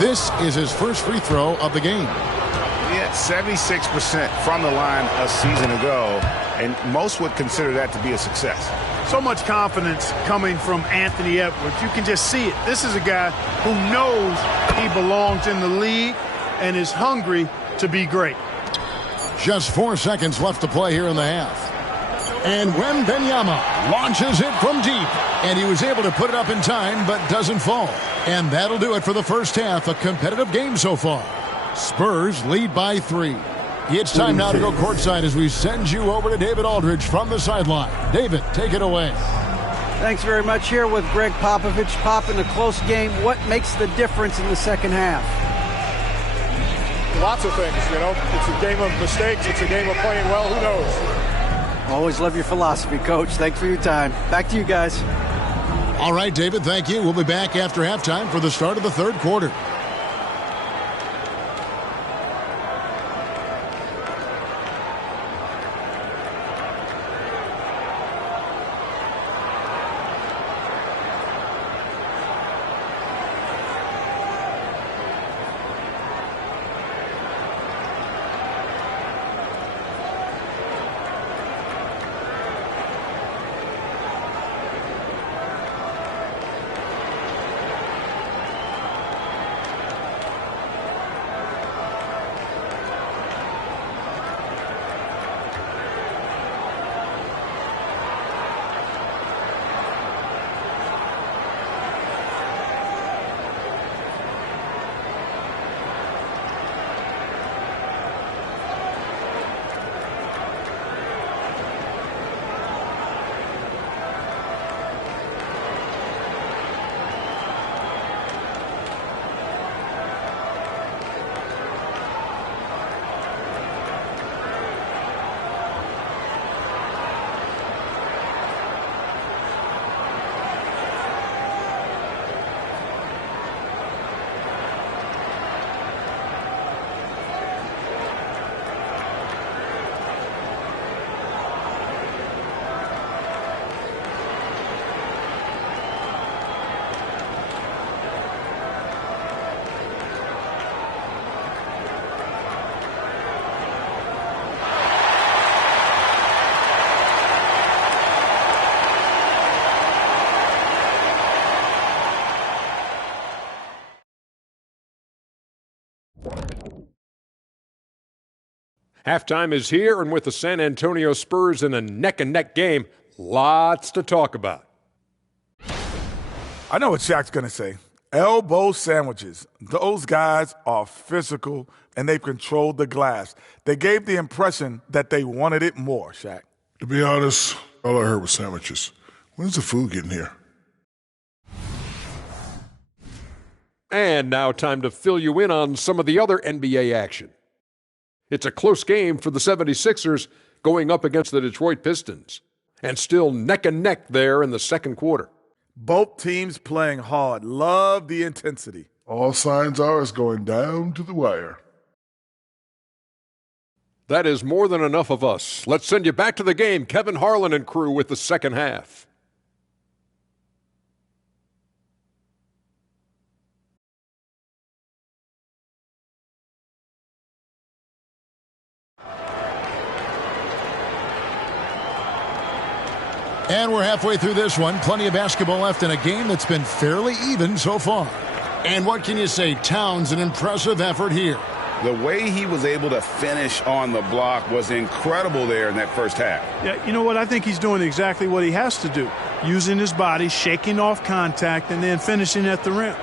This is his first free throw of the game. He had 76% from the line a season ago, and most would consider that to be a success. So much confidence coming from Anthony Edwards. You can just see it. This is a guy who knows he belongs in the league and is hungry to be great. Just 4 seconds left to play here in the half. And Wembanyama launches it from deep. And he was able to put it up in time, but doesn't fall. And that'll do it for the first half. A competitive game so far. Spurs lead by 3. It's time now to go courtside as we send you over to David Aldridge from the sideline. David, take it away. Thanks very much. Here with Greg Popovich. Pop, in a close game, what makes the difference in the second half? Lots of things, you know. It's a game of mistakes. It's a game of playing well. Who knows? Always love your philosophy, Coach. Thanks for your time. Back to you guys. All right, David, thank you. We'll be back after halftime for the start of the third quarter. Halftime is here, and with the San Antonio Spurs in a neck-and-neck game, lots to talk about. I know what Shaq's going to say. Elbow sandwiches. Those guys are physical, and they've controlled the glass. They gave the impression that they wanted it more, Shaq. To be honest, all I heard was sandwiches. When's the food getting here? And now time to fill you in on some of the other NBA action. It's a close game for the 76ers going up against the Detroit Pistons. And still neck and neck there in the second quarter. Both teams playing hard. Love the intensity. All signs are it's going down to the wire. That is more than enough of us. Let's send you back to the game. Kevin Harlan and crew with the second half. And we're halfway through this one. Plenty of basketball left in a game that's been fairly even so far. And what can you say? Towns, an impressive effort here. The way he was able to finish on the block was incredible there in that first half. Yeah, you know what? I think he's doing exactly what he has to do. Using his body, shaking off contact, and then finishing at the rim.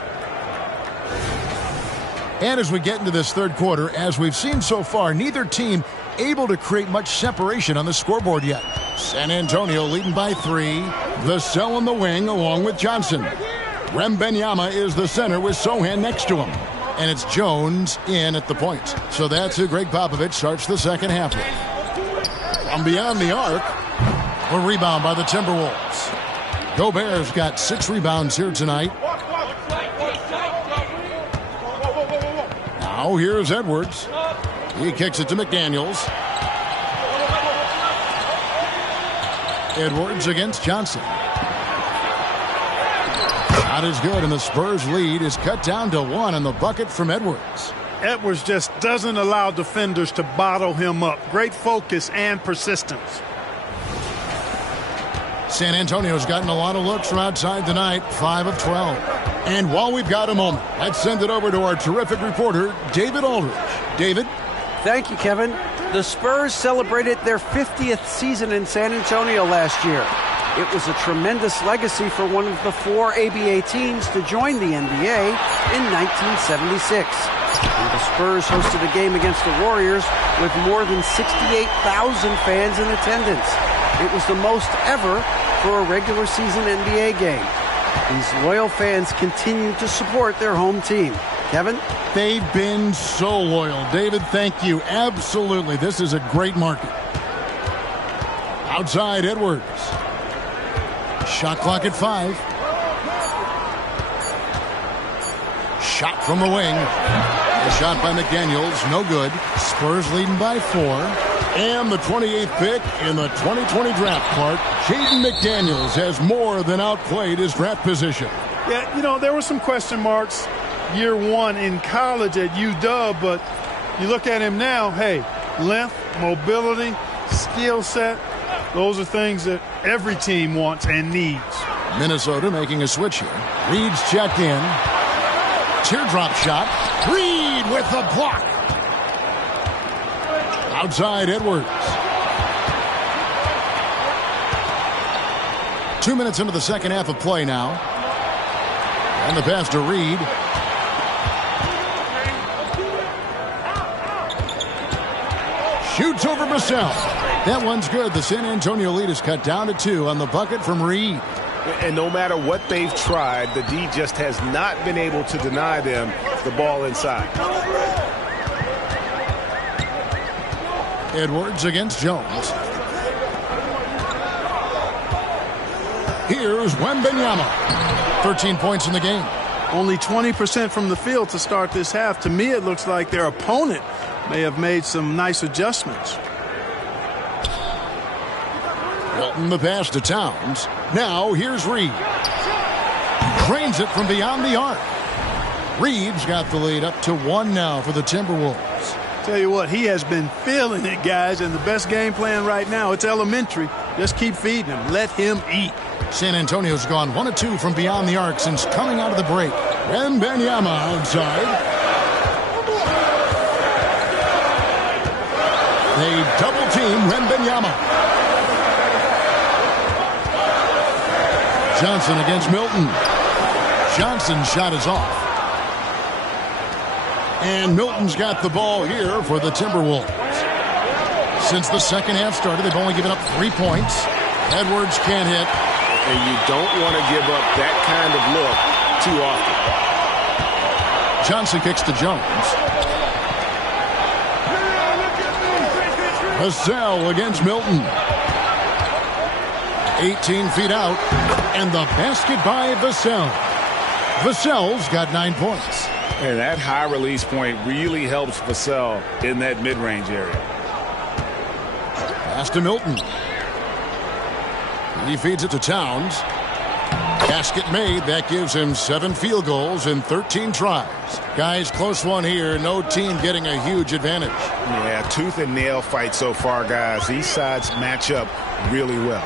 And as we get into this third quarter, as we've seen so far, neither team able to create much separation on the scoreboard yet. San Antonio leading by 3. Vassell in the wing along with Johnson. Wembanyama is the center with Sohan next to him. And it's Jones in at the point. So that's who Greg Popovich starts the second half with. From beyond the arc, a rebound by the Timberwolves. Gobert's got 6 rebounds here tonight. Now here's Edwards. He kicks it to McDaniels. Edwards against Johnson. Not as good, and the Spurs lead is cut down to 1 on the bucket from Edwards. Edwards just doesn't allow defenders to bottle him up. Great focus and persistence. San Antonio's gotten a lot of looks from outside tonight, 5 of 12. And while we've got a moment, let's send it over to our terrific reporter, David Aldridge. David? Thank you, Kevin. The Spurs celebrated their 50th season in San Antonio last year. It was a tremendous legacy for one of the 4 ABA teams to join the NBA in 1976. And the Spurs hosted a game against the Warriors with more than 68,000 fans in attendance. It was the most ever for a regular season NBA game. These loyal fans continue to support their home team. Kevin? They've been so loyal. David, thank you. Absolutely. This is a great market. Outside, Edwards. Shot clock at 5. Shot from the wing. A shot by McDaniels. No good. Spurs leading by 4. And the 28th pick in the 2020 draft part, Jaden McDaniels has more than outplayed his draft position. Yeah, you know, there were some question marks year 1 in college at UW, but you look at him now, hey, length, mobility, skill set, those are things that every team wants and needs. Minnesota making a switch here. Reed's checked in. Teardrop shot. Reed with the block. Outside, Edwards. 2 minutes into the second half of play now. And the pass to Reed. Shoots over Vassell. That one's good. The San Antonio lead is cut down to 2 on the bucket from Reed. And no matter what they've tried, the D just has not been able to deny them the ball inside. Edwards against Jones. Here's Wembanyama. 13 points in the game. Only 20% from the field to start this half. To me, it looks like their opponent may have made some nice adjustments. Milton the pass to Towns. Now here's Reed. Drains it from beyond the arc. Reed's got the lead up to 1 now for the Timberwolves. Tell you what, he has been feeling it, guys, and the best game plan right now, it's elementary. Just keep feeding him. Let him eat. San Antonio's gone 1 of 2 from beyond the arc since coming out of the break. Wembanyama outside. They double team Wembanyama. Johnson against Milton. Johnson's shot is off. And Milton's got the ball here for the Timberwolves. Since the second half started, they've only given up 3 points. Edwards can't hit. And you don't want to give up that kind of look too often. Johnson kicks to Jones. Vassell against Milton. 18 feet out. And the basket by Vassell. Vassell's got 9 points. And that high release point really helps Vassell in that mid-range area. Pass to Milton. He feeds it to Towns. Basket made. That gives him 7 field goals in 13 tries. Guys, close one here. No team getting a huge advantage. Yeah, tooth and nail fight so far, guys. These sides match up really well.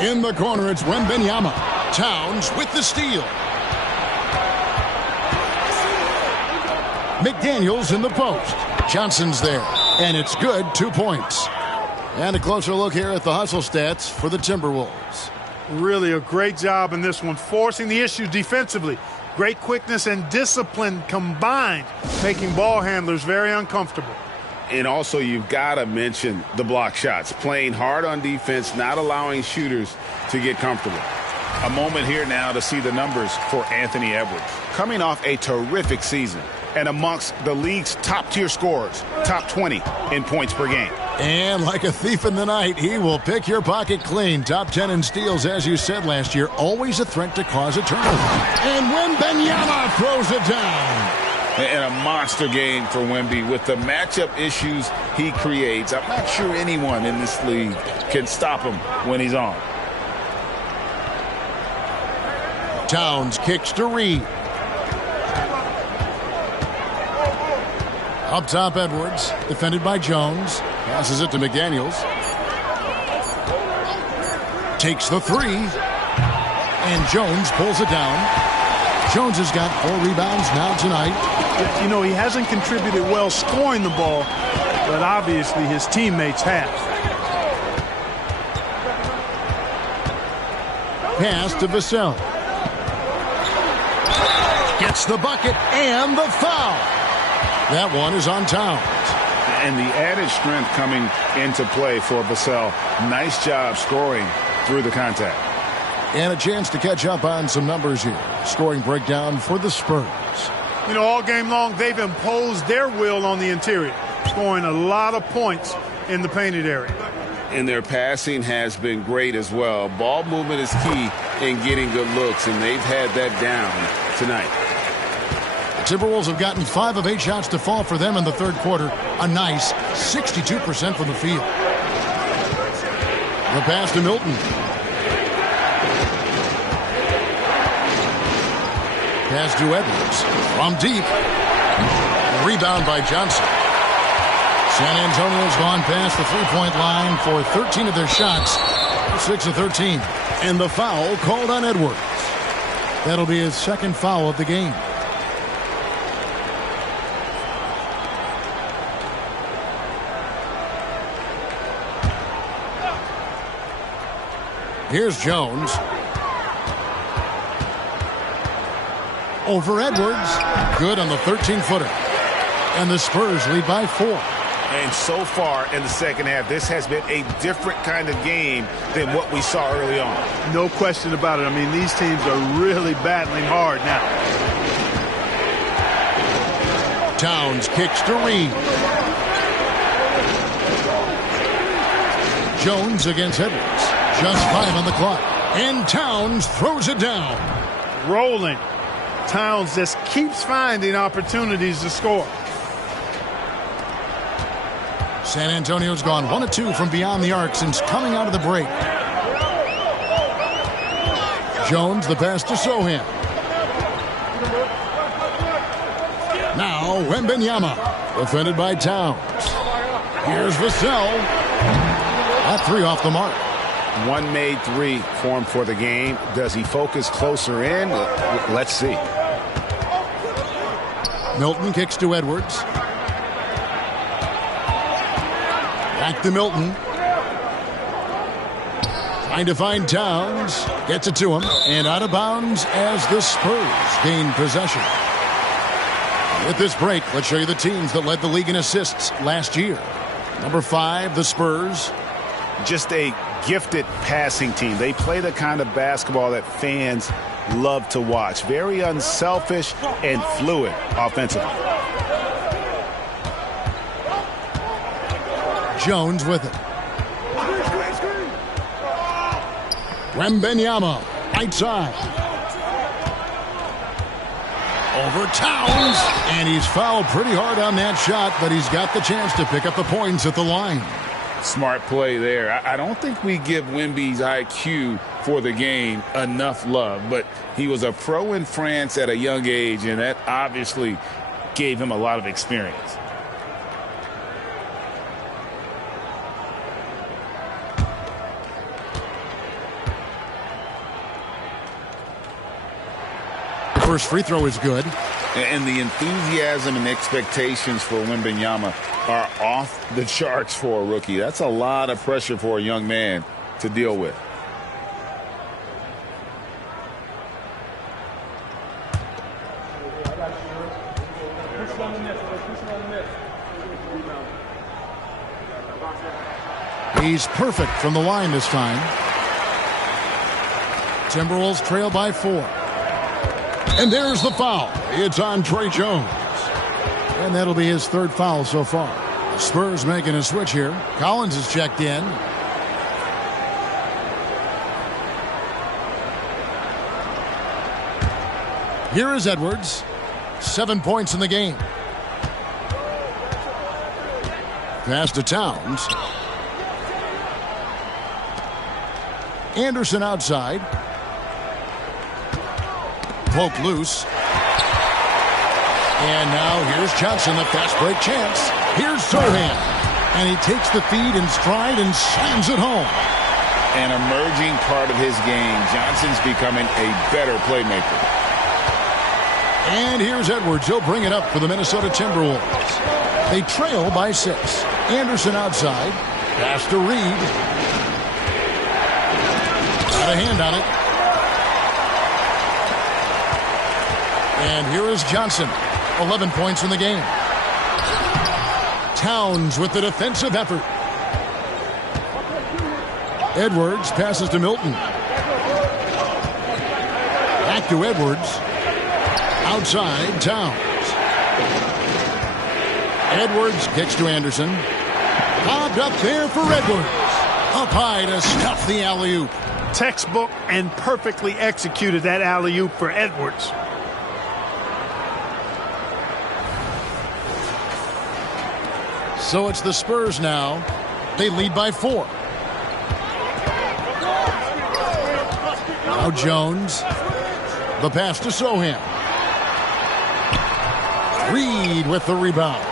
In the corner, it's Wembanyama. Towns with the steal. McDaniels in the post. Johnson's there. And it's good, 2 points. And a closer look here at the hustle stats for the Timberwolves. Really a great job in this one, forcing the issue defensively. Great quickness and discipline combined, making ball handlers very uncomfortable. And also, you've got to mention the block shots. Playing hard on defense, not allowing shooters to get comfortable. A moment here now to see the numbers for Anthony Edwards. Coming off a terrific season and amongst the league's top-tier scorers, top 20 in points per game. And like a thief in the night, he will pick your pocket clean. Top 10 in steals, as you said last year. Always a threat to cause a turnover. And Wembanyama throws it down. And a monster game for Wemby with the matchup issues he creates. I'm not sure anyone in this league can stop him when he's on. Towns kicks to Reed. Up top, Edwards, defended by Jones. Passes it to McDaniels. Takes the three. And Jones pulls it down. Jones has got 4 rebounds now tonight. You know, he hasn't contributed well scoring the ball, but obviously his teammates have. Pass to Vassell. Gets the bucket and the foul. That one is on Towns. And the added strength coming into play for Vassell. Nice job scoring through the contact. And a chance to catch up on some numbers here. Scoring breakdown for the Spurs. You know, all game long, they've imposed their will on the interior, scoring a lot of points in the painted area. And their passing has been great as well. Ball movement is key in getting good looks, and they've had that down tonight. The Timberwolves have gotten 5 of 8 shots to fall for them in the third quarter. A nice 62% from the field. The pass to Milton. Pass to Edwards from deep. Rebound by Johnson. San Antonio's gone past the three-point line for 13 of their shots. 6 of 13. And the foul called on Edwards. That'll be his second foul of the game. Here's Jones. Over Edwards. Good on the 13-footer. And the Spurs lead by 4. And so far in the second half, this has been a different kind of game than what we saw early on. No question about it. I mean, these teams are really battling hard now. Towns kicks to Reed. Jones against Edwards. Just 5 on the clock. And Towns throws it down. Rolling. Towns just keeps finding opportunities to score. San Antonio's gone 1 of 2 from beyond the arc since coming out of the break. Jones, the pass to Sohan. Now Wembanyama, defended by Towns. Here's Vassell. That 3 off the mark. One made 3 for him for the game. Does he focus closer in? Let's see. Milton kicks to Edwards. Back to Milton. Trying to find Towns. Gets it to him. And out of bounds as the Spurs gain possession. With this break, let's show you the teams that led the league in assists last year. Number 5, the Spurs. Just a gifted passing team. They play the kind of basketball that fans love to watch. Very unselfish and fluid offensively. Jones with it. Wembanyama, right side. Over Towns. And he's fouled pretty hard on that shot, but he's got the chance to pick up the points at the line. Smart play there. I don't think we give Wemby's IQ for the game enough love, but he was a pro in France at a young age, and that obviously gave him a lot of experience. First free throw is good. And the enthusiasm and expectations for Wembanyama are off the charts for a rookie. That's a lot of pressure for a young man to deal with. He's perfect from the line this time. Timberwolves trail by 4. And there's the foul. It's on Trey Jones. And that'll be his third foul so far. The Spurs making a switch here. Collins is checked in. Here is Edwards. 7 points in the game. Pass to Towns. Anderson outside. Poke loose. And now here's Johnson, the fast break chance. Here's Sohan. And he takes the feed in stride and slams it home. An emerging part of his game. Johnson's becoming a better playmaker. And here's Edwards. He'll bring it up for the Minnesota Timberwolves. They trail by 6. Anderson outside. Pass to Reed. Got a hand on it. And here is Johnson. 11 points in the game. Towns with the defensive effort. Edwards passes to Milton. Back to Edwards. Outside, Towns. Edwards kicks to Anderson. Bobbed up there for Edwards. Up high to stuff the alley-oop. Textbook and perfectly executed that alley-oop for Edwards. So it's the Spurs now. They lead by 4. Now Jones. The pass to Sohan. Reed with the rebound.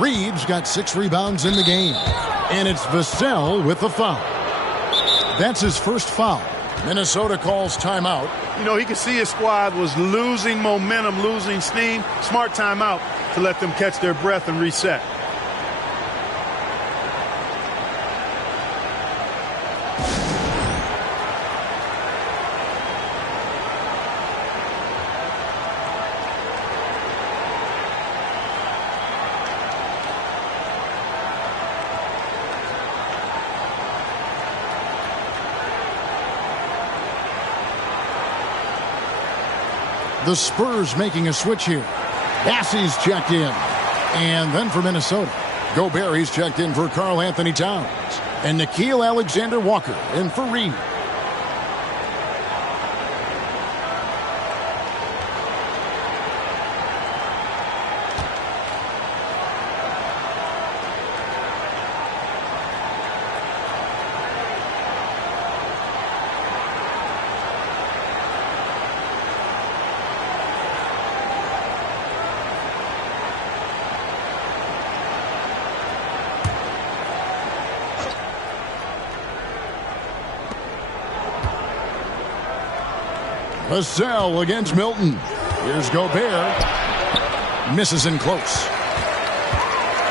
Reed's got 6 rebounds in the game. And it's Vassell with the foul. That's his first foul. Minnesota calls timeout. You know, he could see his squad was losing momentum, losing steam. Smart timeout to let them catch their breath and reset. The Spurs making a switch here. Bassey's checked in. And then for Minnesota, Gobert, he's checked in for Karl Anthony Towns. And Nickeil Alexander-Walker in for Reed. Vassell against Milton. Here's Gobert. Misses in close.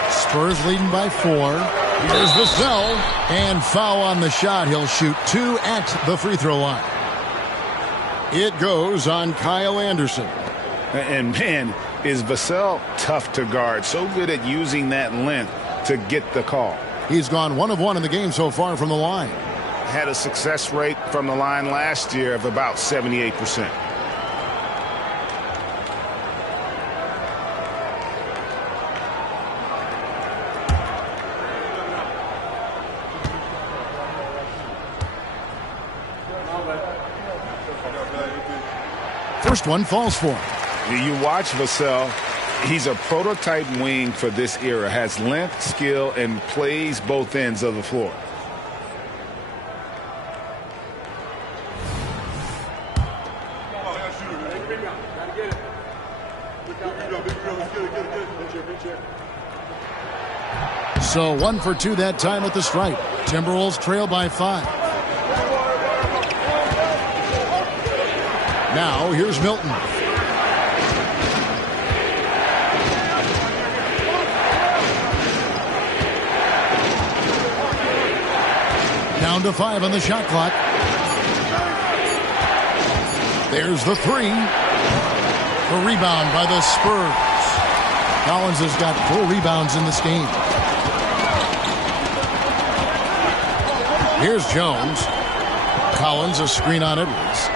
Spurs leading by 4. Here's Vassell. And foul on the shot. He'll shoot 2 at the free throw line. It goes on Kyle Anderson. And man, is Vassell tough to guard. So good at using that length to get the call. He's gone 1 of 1 in the game so far from the line. Had a success rate from the line last year of about 78%. First one falls for him. You watch Vassell. He's a prototype wing for this era. Has length, skill, and plays both ends of the floor. So 1 for 2 that time at the stripe. Timberwolves trail by 5. Now here's Milton. Down to 5 on the shot clock. There's the 3. A rebound by the Spurs. Collins has got 4 rebounds in this game. Here's Jones. Collins, a screen on Edwards.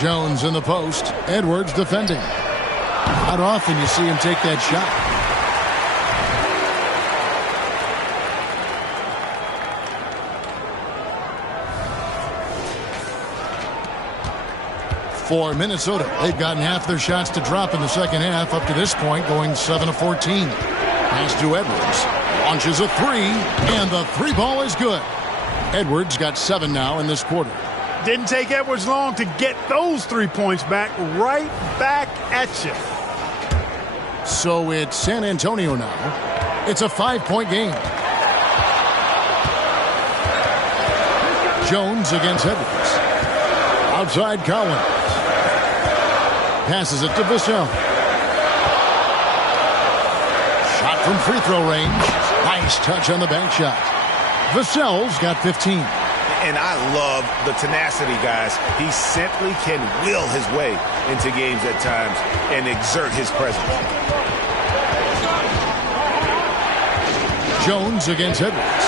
Jones in the post. Edwards defending. Not often you see him take that shot. For Minnesota, they've gotten half their shots to drop in the second half up to this point, going 7 of 14. Pass to Edwards. Launches a 3, and the 3 ball is good. Edwards got 7 now in this quarter. Didn't take Edwards long to get those 3 points back, right back at you. So it's San Antonio now. It's a 5-point game. Jones against Edwards. Outside Collins. Passes it to Vassell. Shot from free throw range. Nice touch on the bank shot. Vassell's got 15. And I love the tenacity, guys. He simply can will his way into games at times and exert his presence. Jones against Edwards.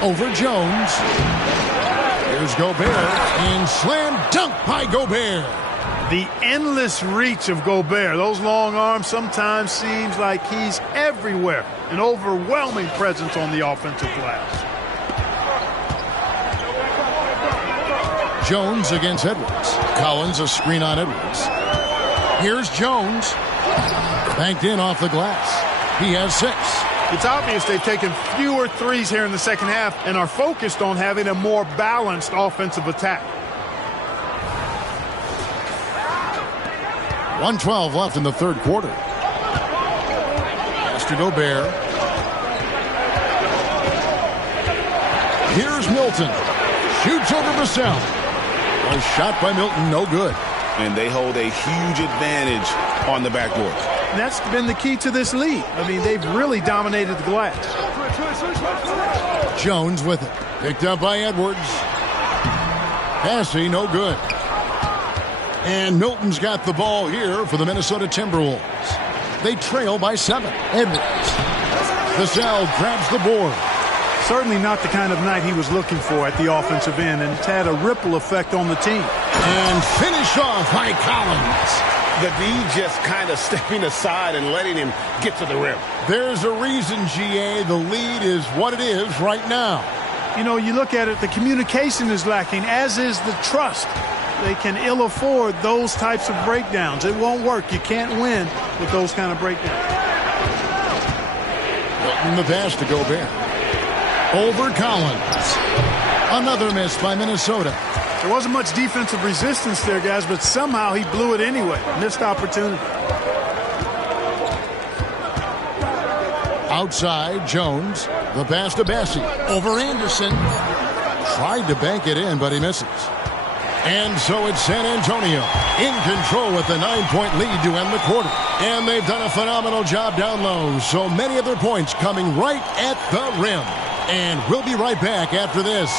Over Jones. Here's Gobert. And slam dunk by Gobert. The endless reach of Gobert. Those long arms sometimes seems like he's everywhere. An overwhelming presence on the offensive glass. Jones against Edwards. Collins a screen on Edwards. Here's Jones. Banked in off the glass. He has 6. It's obvious they've taken fewer threes here in the second half and are focused on having a more balanced offensive attack. 1:12 left in the third quarter. Pass to Gobert. Here's Milton. Shoots over Vassell. A shot by Milton, no good. And they hold a huge advantage on the backboard. And that's been the key to this lead. I mean, they've really dominated the glass. Jones with it. Picked up by Edwards. Passing, no good. And Milton's got the ball here for the Minnesota Timberwolves. They trail by 7. Edwards. Vassell grabs the board. Certainly not the kind of night he was looking for at the offensive end, and it's had a ripple effect on the team. And finished off by Collins. The D just kind of stepping aside and letting him get to the rim. There's a reason, GA, the lead is what it is right now. You know, you look at it, the communication is lacking, as is the trust. They can ill afford those types of breakdowns. It won't work. You can't win with those kind of breakdowns. In the pass to Gobert. Over Collins. Another miss by Minnesota. There wasn't much defensive resistance there, guys, but somehow he blew it anyway. Missed opportunity. Outside, Jones. The pass to Bessie. Over Anderson. Tried to bank it in, but he misses. And so it's San Antonio in control with the 9-point lead to end the quarter. And they've done a phenomenal job down low. So many of their points coming right at the rim. And we'll be right back after this.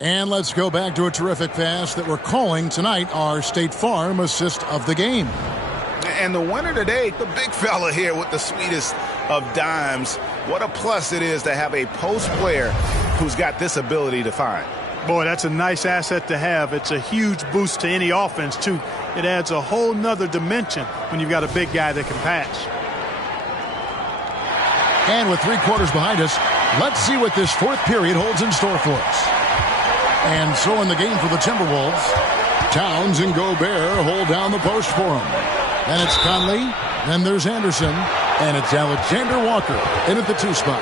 And let's go back to a terrific pass that we're calling tonight our State Farm assist of the game. And the winner today, the big fella here with the sweetest of dimes. What a plus it is to have a post player who's got this ability to find. Boy, that's a nice asset to have. It's a huge boost to any offense, too. It adds a whole nother dimension when you've got a big guy that can pass. And with 3 quarters behind us, let's see what this fourth period holds in store for us. And so in the game for the Timberwolves, Towns and Gobert hold down the post for him. And it's Conley, then there's Anderson, and it's Alexander Walker in at the 2 spot.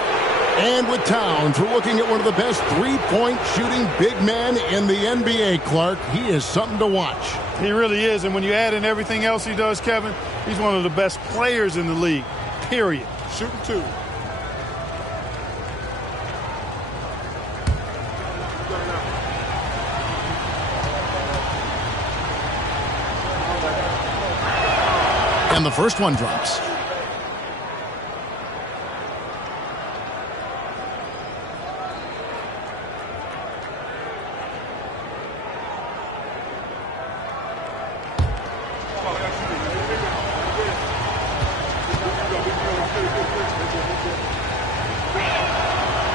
And with Towns, we're looking at one of the best three-point shooting big men in the NBA, Clark. He is something to watch. He really is, and when you add in everything else he does, Kevin, he's one of the best players in the league, period. Shooting 2. And the first one drops.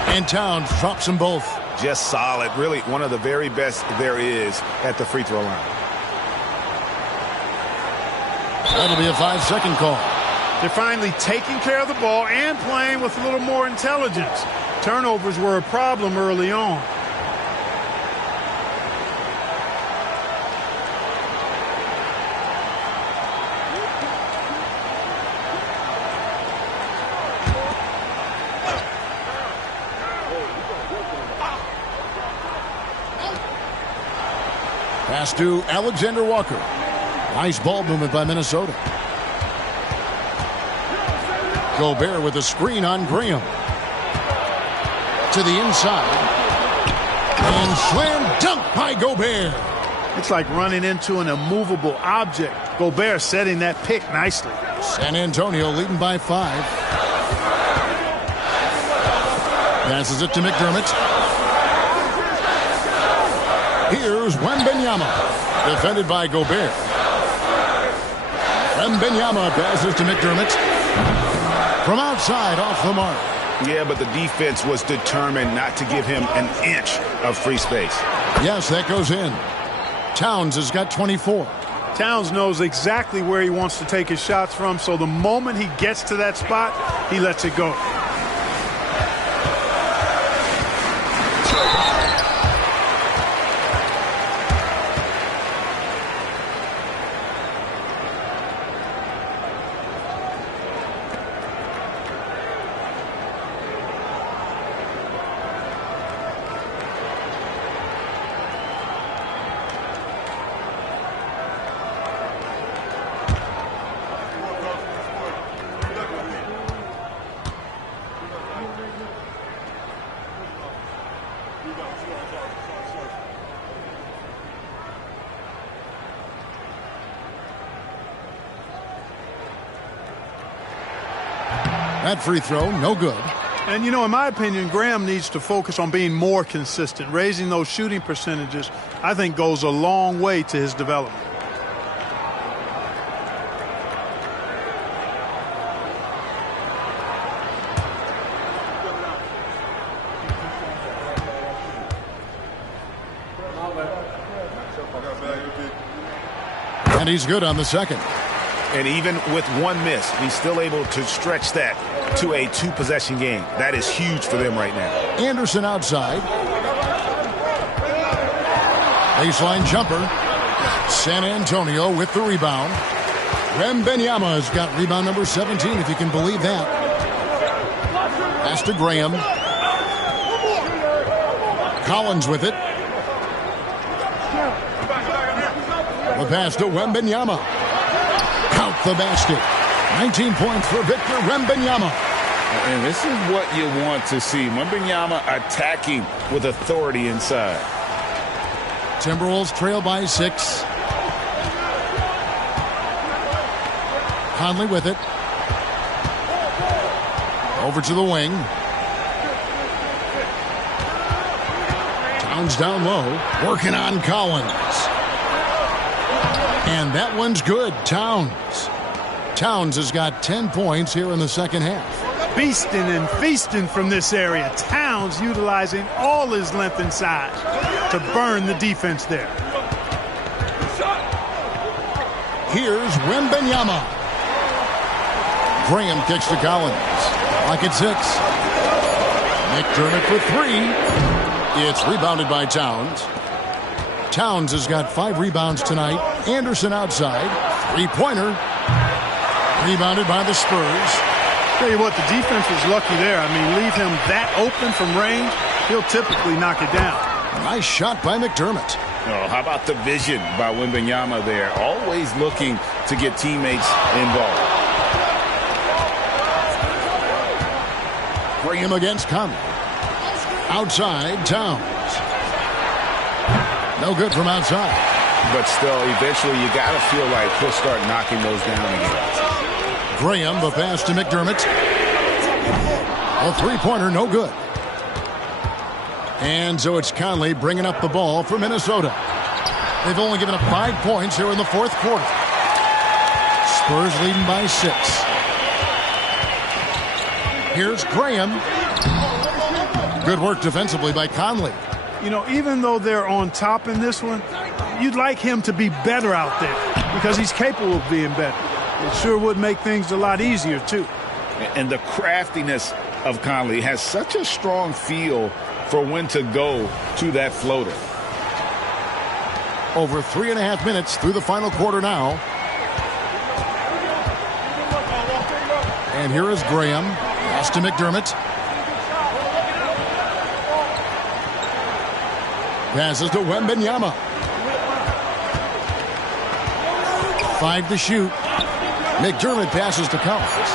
And Towns drops them both. Just solid. Really one of the very best there is at the free throw line. That'll be a 5-second call. They're finally taking care of the ball and playing with a little more intelligence. Turnovers were a problem early on. Pass to Alexander Walker. Nice ball movement by Minnesota. Gobert with a screen on Graham. To the inside. And slam dunk by Gobert. It's like running into an immovable object. Gobert setting that pick nicely. San Antonio leading by 5. Passes it to McDermott. Here's Wembanyama. Defended by Gobert. Wembanyama passes to McDermott. From outside, off the mark. Yeah, but the defense was determined not to give him an inch of free space. Yes, that goes in. Towns has got 24. Towns knows exactly where he wants to take his shots from, so the moment he gets to that spot, he lets it go. That free throw, no good. And, you know, in my opinion, Graham needs to focus on being more consistent. Raising those shooting percentages, I think, goes a long way to his development. And he's good on the second. And even with one miss, he's still able to stretch that to a 2-possession game. That is huge for them right now. Anderson outside. Baseline jumper. San Antonio with the rebound. Wembanyama has got rebound number 17, if you can believe that. Pass to Graham. Collins with it. The pass to Wembanyama. Count the basket. 19 points for Victor Wembanyama. And this is what you want to see. Wembanyama attacking with authority inside. Timberwolves trail by 6. Conley with it. Over to the wing. Towns down low. Working on Collins. And that one's good. Towns has got 10 points here in the second half. Beasting and feasting from this area. Towns utilizing all his length and size to burn the defense there. Here's Wembanyama. Graham kicks to Collins. Clock at 6. McDermott for 3. It's rebounded by Towns. Towns has got 5 rebounds tonight. Anderson outside. Three-pointer. Rebounded by the Spurs. Tell you what, the defense was lucky there. I mean, leave him that open from range, he'll typically knock it down. Nice shot by McDermott. Oh, how about the vision by Wembanyama there? Always looking to get teammates involved. Graham against Conley. Outside, Towns. No good from outside. But still, eventually you got to feel like he'll start knocking those down again. Graham, the pass to McDermott. A three-pointer, no good. And so it's Conley bringing up the ball for Minnesota. They've only given up 5 points here in the fourth quarter. Spurs leading by 6. Here's Graham. Good work defensively by Conley. You know, even though they're on top in this one, you'd like him to be better out there because he's capable of being better. It sure would make things a lot easier, too. And the craftiness of Conley has such a strong feel for when to go to that floater. Over 3.5 minutes through the final quarter now. And here is Graham. Pass to McDermott. Passes to Wembanyama. 5 to shoot. McDermott passes to Collins.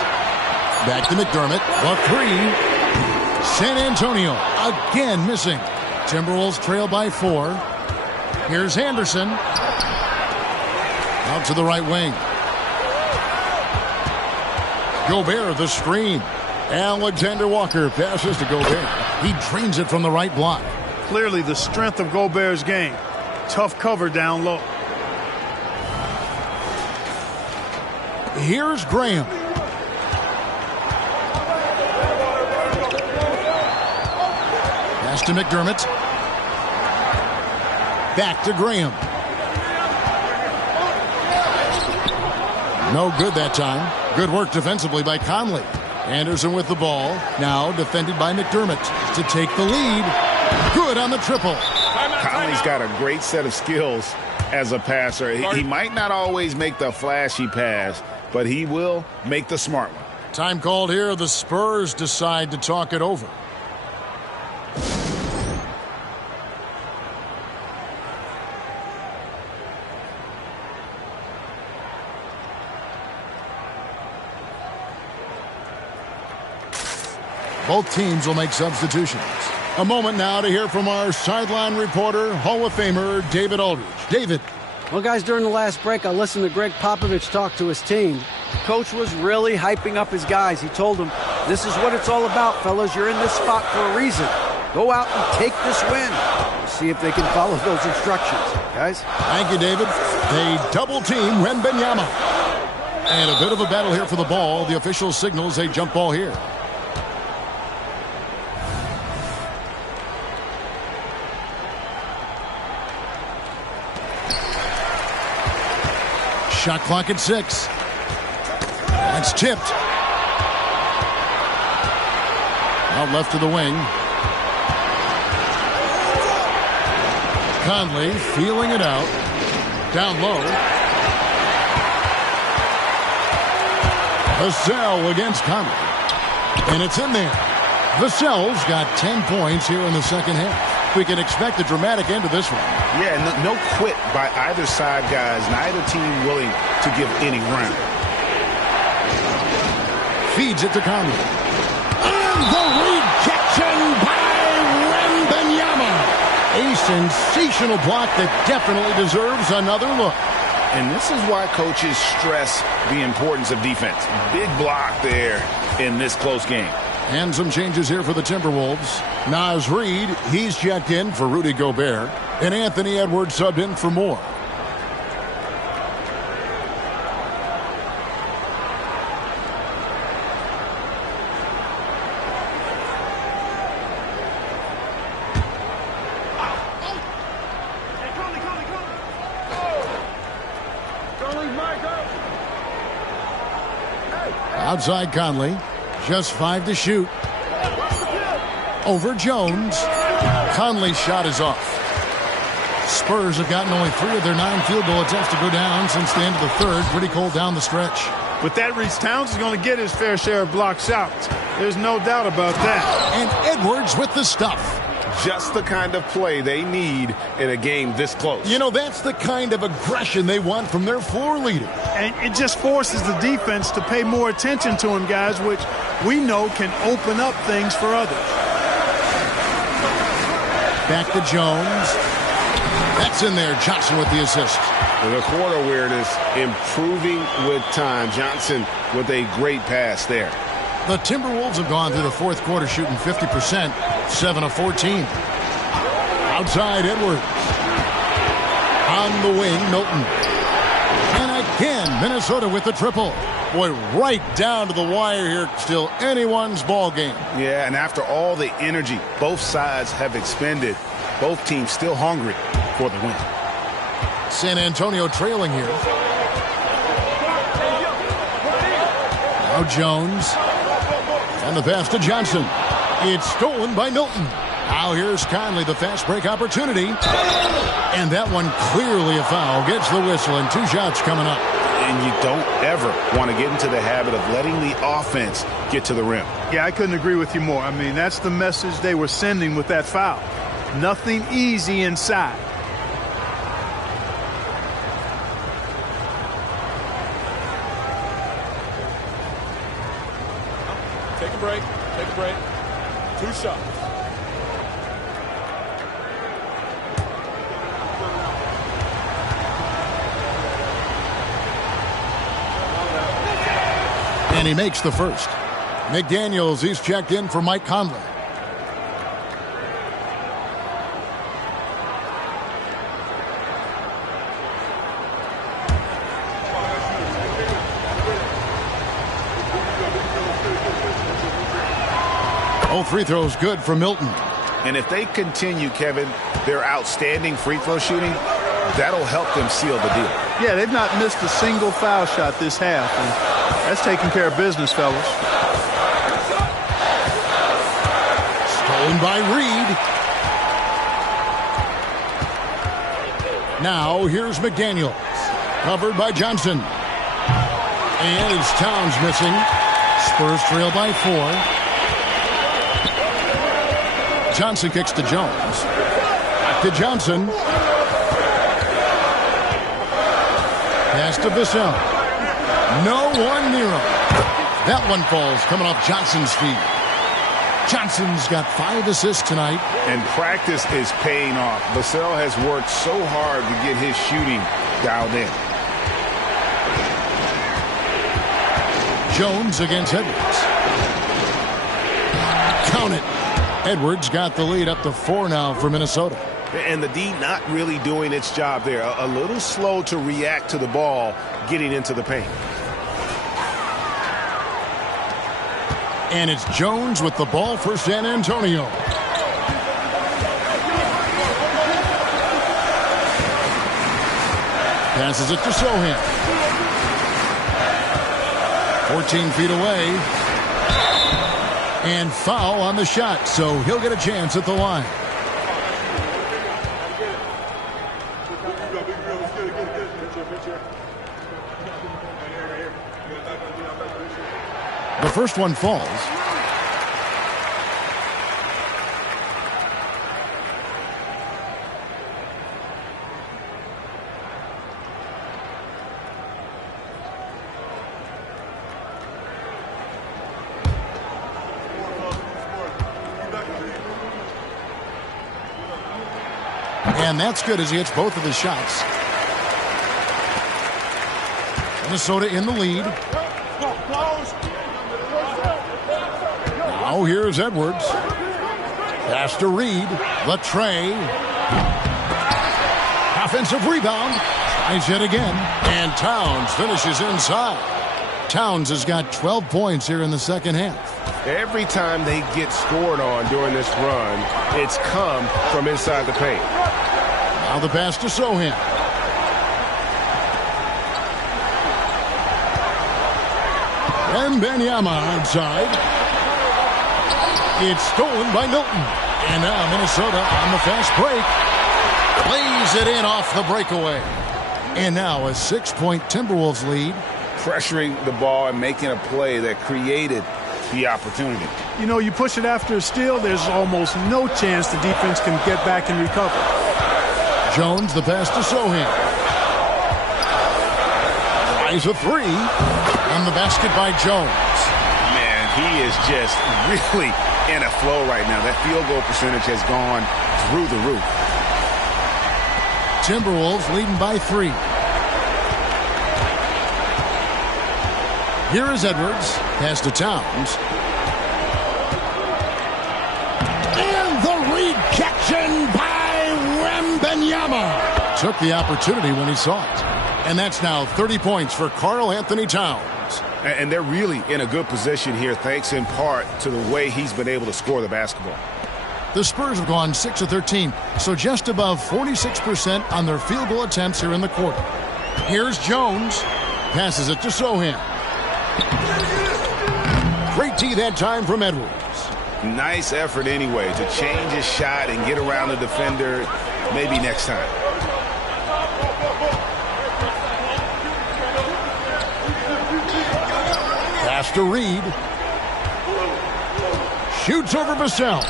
Back to McDermott. The 3. San Antonio again missing. Timberwolves trail by 4. Here's Anderson. Out to the right wing. Gobert, the screen. Alexander Walker passes to Gobert. He drains it from the right block. Clearly the strength of Gobert's game. Tough cover down low. Here's Graham. Pass to McDermott. Back to Graham. No good that time. Good work defensively by Conley. Anderson with the ball. Now defended by McDermott to take the lead. Good on the triple. Conley's got a great set of skills as a passer. He might not always make the flashy pass, but he will make the smart one. Time called here. The Spurs decide to talk it over. Both teams will make substitutions. A moment now to hear from our sideline reporter, Hall of Famer David Aldridge. David. Well, guys, during the last break, I listened to Greg Popovich talk to his team. Coach was really hyping up his guys. He told them, this is what it's all about, fellas. You're in this spot for a reason. Go out and take this win. See if they can follow those instructions, guys. Thank you, David. They double-team Wembanyama. And a bit of a battle here for the ball. The official signals a jump ball here. Shot clock at 6. That's tipped. Out left to the wing. Conley feeling it out. Down low. Vassell against Conley. And it's in there. Vassell's got 10 points here in the second half. We can expect a dramatic end to this one. Yeah, no quit by either side, guys. Neither team willing to give any ground. Feeds it to Conley. And the rejection by Wembanyama. A sensational block that definitely deserves another look. And this is why coaches stress the importance of defense. Big block there in this close game. And some changes here for the Timberwolves. Naz Reid, he's checked in for Rudy Gobert. And Anthony Edwards subbed in for Moore. Outside Conley. Just 5 to shoot. Over Jones. Conley's shot is off. Spurs have gotten only 3 of their 9 field goal attempts to go down since the end of the third. Pretty cold down the stretch. With that reach, Towns is going to get his fair share of block shots. There's no doubt about that. And Edwards with the stuff. Just the kind of play they need in a game this close. You know, that's the kind of aggression they want from their floor leader. And it just forces the defense to pay more attention to him, guys, which we know can open up things for others. Back to Jones. That's in there. Johnson with the assist. The court awareness improving with time. Johnson with a great pass there. The Timberwolves have gone through the fourth quarter shooting 50%, 7 of 14. Outside Edwards. On the wing, Milton. And again, Minnesota with the triple. Boy, right down to the wire here. Still anyone's ball game. Yeah, and after all the energy both sides have expended, both teams still hungry for the win. San Antonio trailing here. Now Jones. And the pass to Johnson. It's stolen by Milton. Now here's Conley, the fast break opportunity. And that one clearly a foul. Gets the whistle and 2 shots coming up. And you don't ever want to get into the habit of letting the offense get to the rim. Yeah, I couldn't agree with you more. I mean, that's the message they were sending with that foul. Nothing easy inside. Take a break. Take a break. 2 shots. And he makes the first. McDaniels, he's checked in for Mike Conley. All free throws good for Milton. And if they continue, Kevin, their outstanding free throw shooting, that'll help them seal the deal. Yeah, they've not missed a single foul shot this half. And that's taking care of business, fellas. Stolen by Reed. Now here's McDaniels. Covered by Johnson. And it's Towns missing. Spurs trail by 4. Johnson kicks to Jones. Back to Johnson. Pass to Vassell. No one near him. That one falls coming off Johnson's feet. Johnson's got 5 assists tonight. And practice is paying off. Vassell has worked so hard to get his shooting dialed in. Jones against Edwards. Count it. Edwards got the lead up to 4 now for Minnesota. And the D not really doing its job there. A little slow to react to the ball getting into the paint. And it's Jones with the ball for San Antonio. Passes it to Sohan. 14 feet away. And foul on the shot, so he'll get a chance at the line. The first one falls. And that's good as he hits both of his shots. Minnesota in the lead. Now here's Edwards. Pass to Reed. Latre. Offensive rebound. Tries it again. And Towns finishes inside. Towns has got 12 points here in the second half. Every time they get scored on during this run, it's come from inside the paint. Now the pass to Sohan. Wembanyama outside. It's stolen by Milton. And now Minnesota on the fast break. Plays it in off the breakaway. And now a 6-point Timberwolves lead. Pressuring the ball and making a play that created the opportunity. You know, you push it after a steal, there's almost no chance the defense can get back and recover. Jones, the pass to Sohan. Tries a three. On the basket by Jones. Man, he is just really in a flow right now. That field goal percentage has gone through the roof. Timberwolves leading by 3. Here is Edwards. Pass to Towns. And the rejection by Wembanyama. Took the opportunity when he saw it. And that's now 30 points for Karl Anthony Towns. And they're really in a good position here, thanks in part to the way he's been able to score the basketball. The Spurs have gone 6 of 13, so just above 46% on their field goal attempts here in the quarter. Here's Jones. Passes it to Sohan. Great D that time from Edwards. Nice effort anyway to change his shot and get around the defender maybe next time. Pass to Reed. Shoots over Vassell.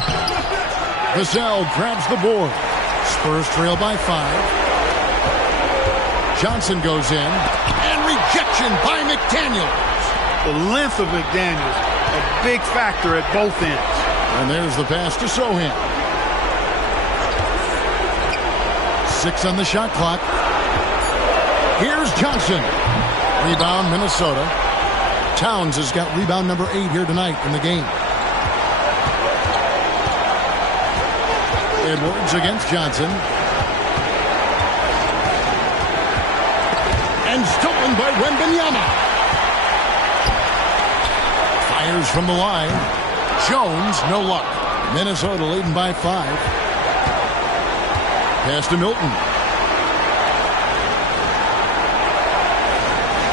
Vassell grabs the board. Spurs trail by 5. Johnson goes in. And rejection by McDaniels. The length of McDaniels, a big factor at both ends. And there's the pass to Sohan. 6 on the shot clock. Here's Johnson. Rebound Minnesota. Towns has got rebound number 8 here tonight in the game. Edwards against Johnson. And stolen by Wembanyama. Fires from the line. Jones, no luck. Minnesota leading by 5. Pass to Milton.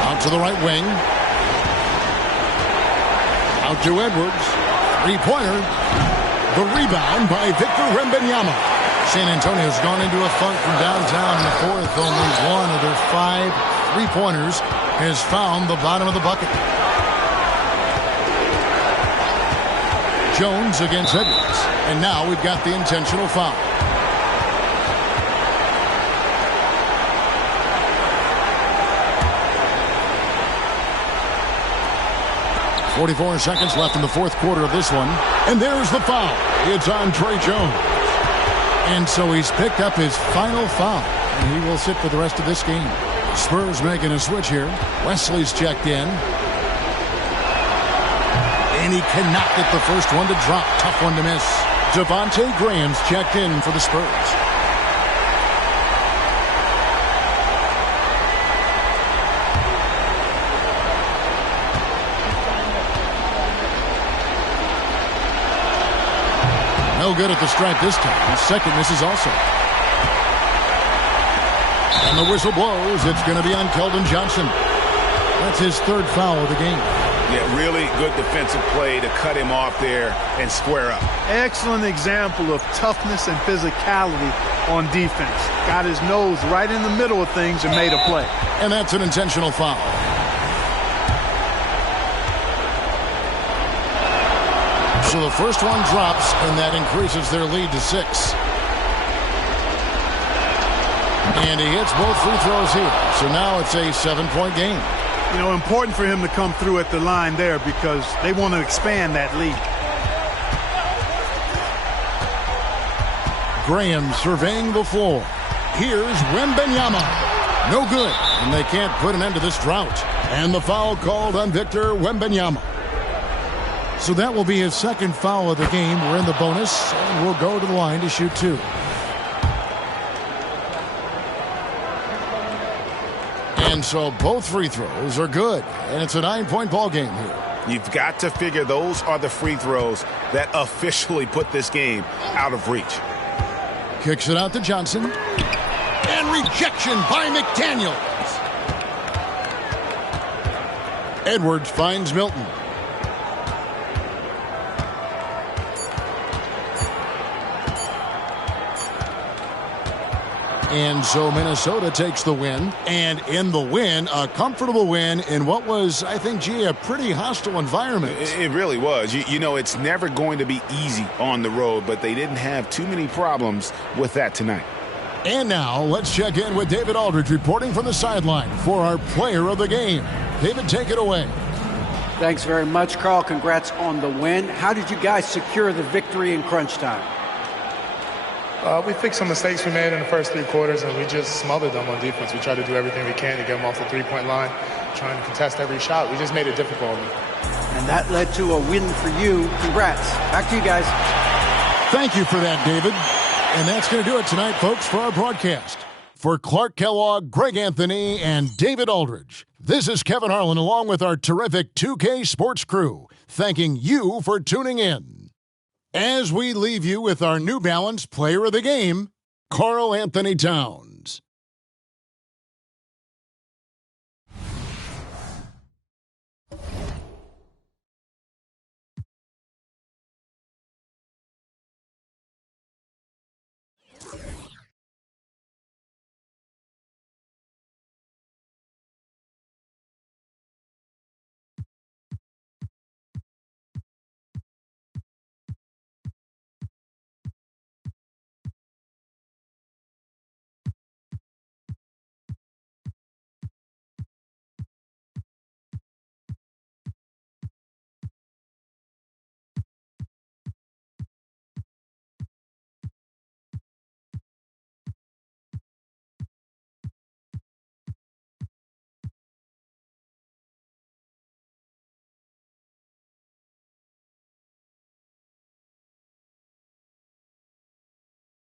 Out to the right wing. Out to Edwards. 3-pointer. The rebound by Victor Wembanyama. San Antonio's gone into a funk from downtown in the 4th. Only one of their 5 3-pointers has found the bottom of the bucket. Jones against Edwards. And now we've got the intentional foul. .44 seconds left in the 4th quarter of this one. And there's the foul. It's on Trey Jones. And so he's picked up his final foul. And he will sit for the rest of this game. Spurs making a switch here. Wesley's checked in. And he cannot get the first one to drop. Tough one to miss. Devontae Graham's checked in for the Spurs. No good at the stripe this time. His second misses also. And the whistle blows. It's going to be on Keldon Johnson. That's his 3rd foul of the game. Yeah, really good defensive play to cut him off there and square up. Excellent example of toughness and physicality on defense. Got his nose right in the middle of things and made a play. And that's an intentional foul. So the first one drops, and that increases their lead to 6. And he hits both free throws here. So now it's a 7-point game. You know, important for him to come through at the line there because they want to expand that lead. Graham surveying the floor. Here's Wembanyama. No good. And they can't put an end to this drought. And the foul called on Victor Wembanyama. So that will be his 2nd foul of the game. We're in the bonus, and we'll go to the line to shoot 2. And so both free throws are good. And it's a 9-point ball game here. You've got to figure those are the free throws that officially put this game out of reach. Kicks it out to Johnson. And rejection by McDaniels. Edwards finds Milton. And so Minnesota takes the win. And in the win, a comfortable win in what was, I think, a pretty hostile environment. It really was. You know, it's never going to be easy on the road, but they didn't have too many problems with that tonight. And now let's check in with David Aldridge reporting from the sideline for our player of the game. David, take it away. Thanks very much, Carl. Congrats on the win. How did you guys secure the victory in crunch time? We fixed some mistakes we made in the first 3 quarters, and we just smothered them on defense. We tried to do everything we can to get them off the three-point line, trying to contest every shot. We just made it difficult on them. And that led to a win for you. Congrats. Back to you guys. Thank you for that, David. And that's going to do it tonight, folks, for our broadcast. For Clark Kellogg, Greg Anthony, and David Aldridge, this is Kevin Harlan along with our terrific 2K Sports crew, thanking you for tuning in. As we leave you with our New Balance Player of the Game, Karl Anthony Towns.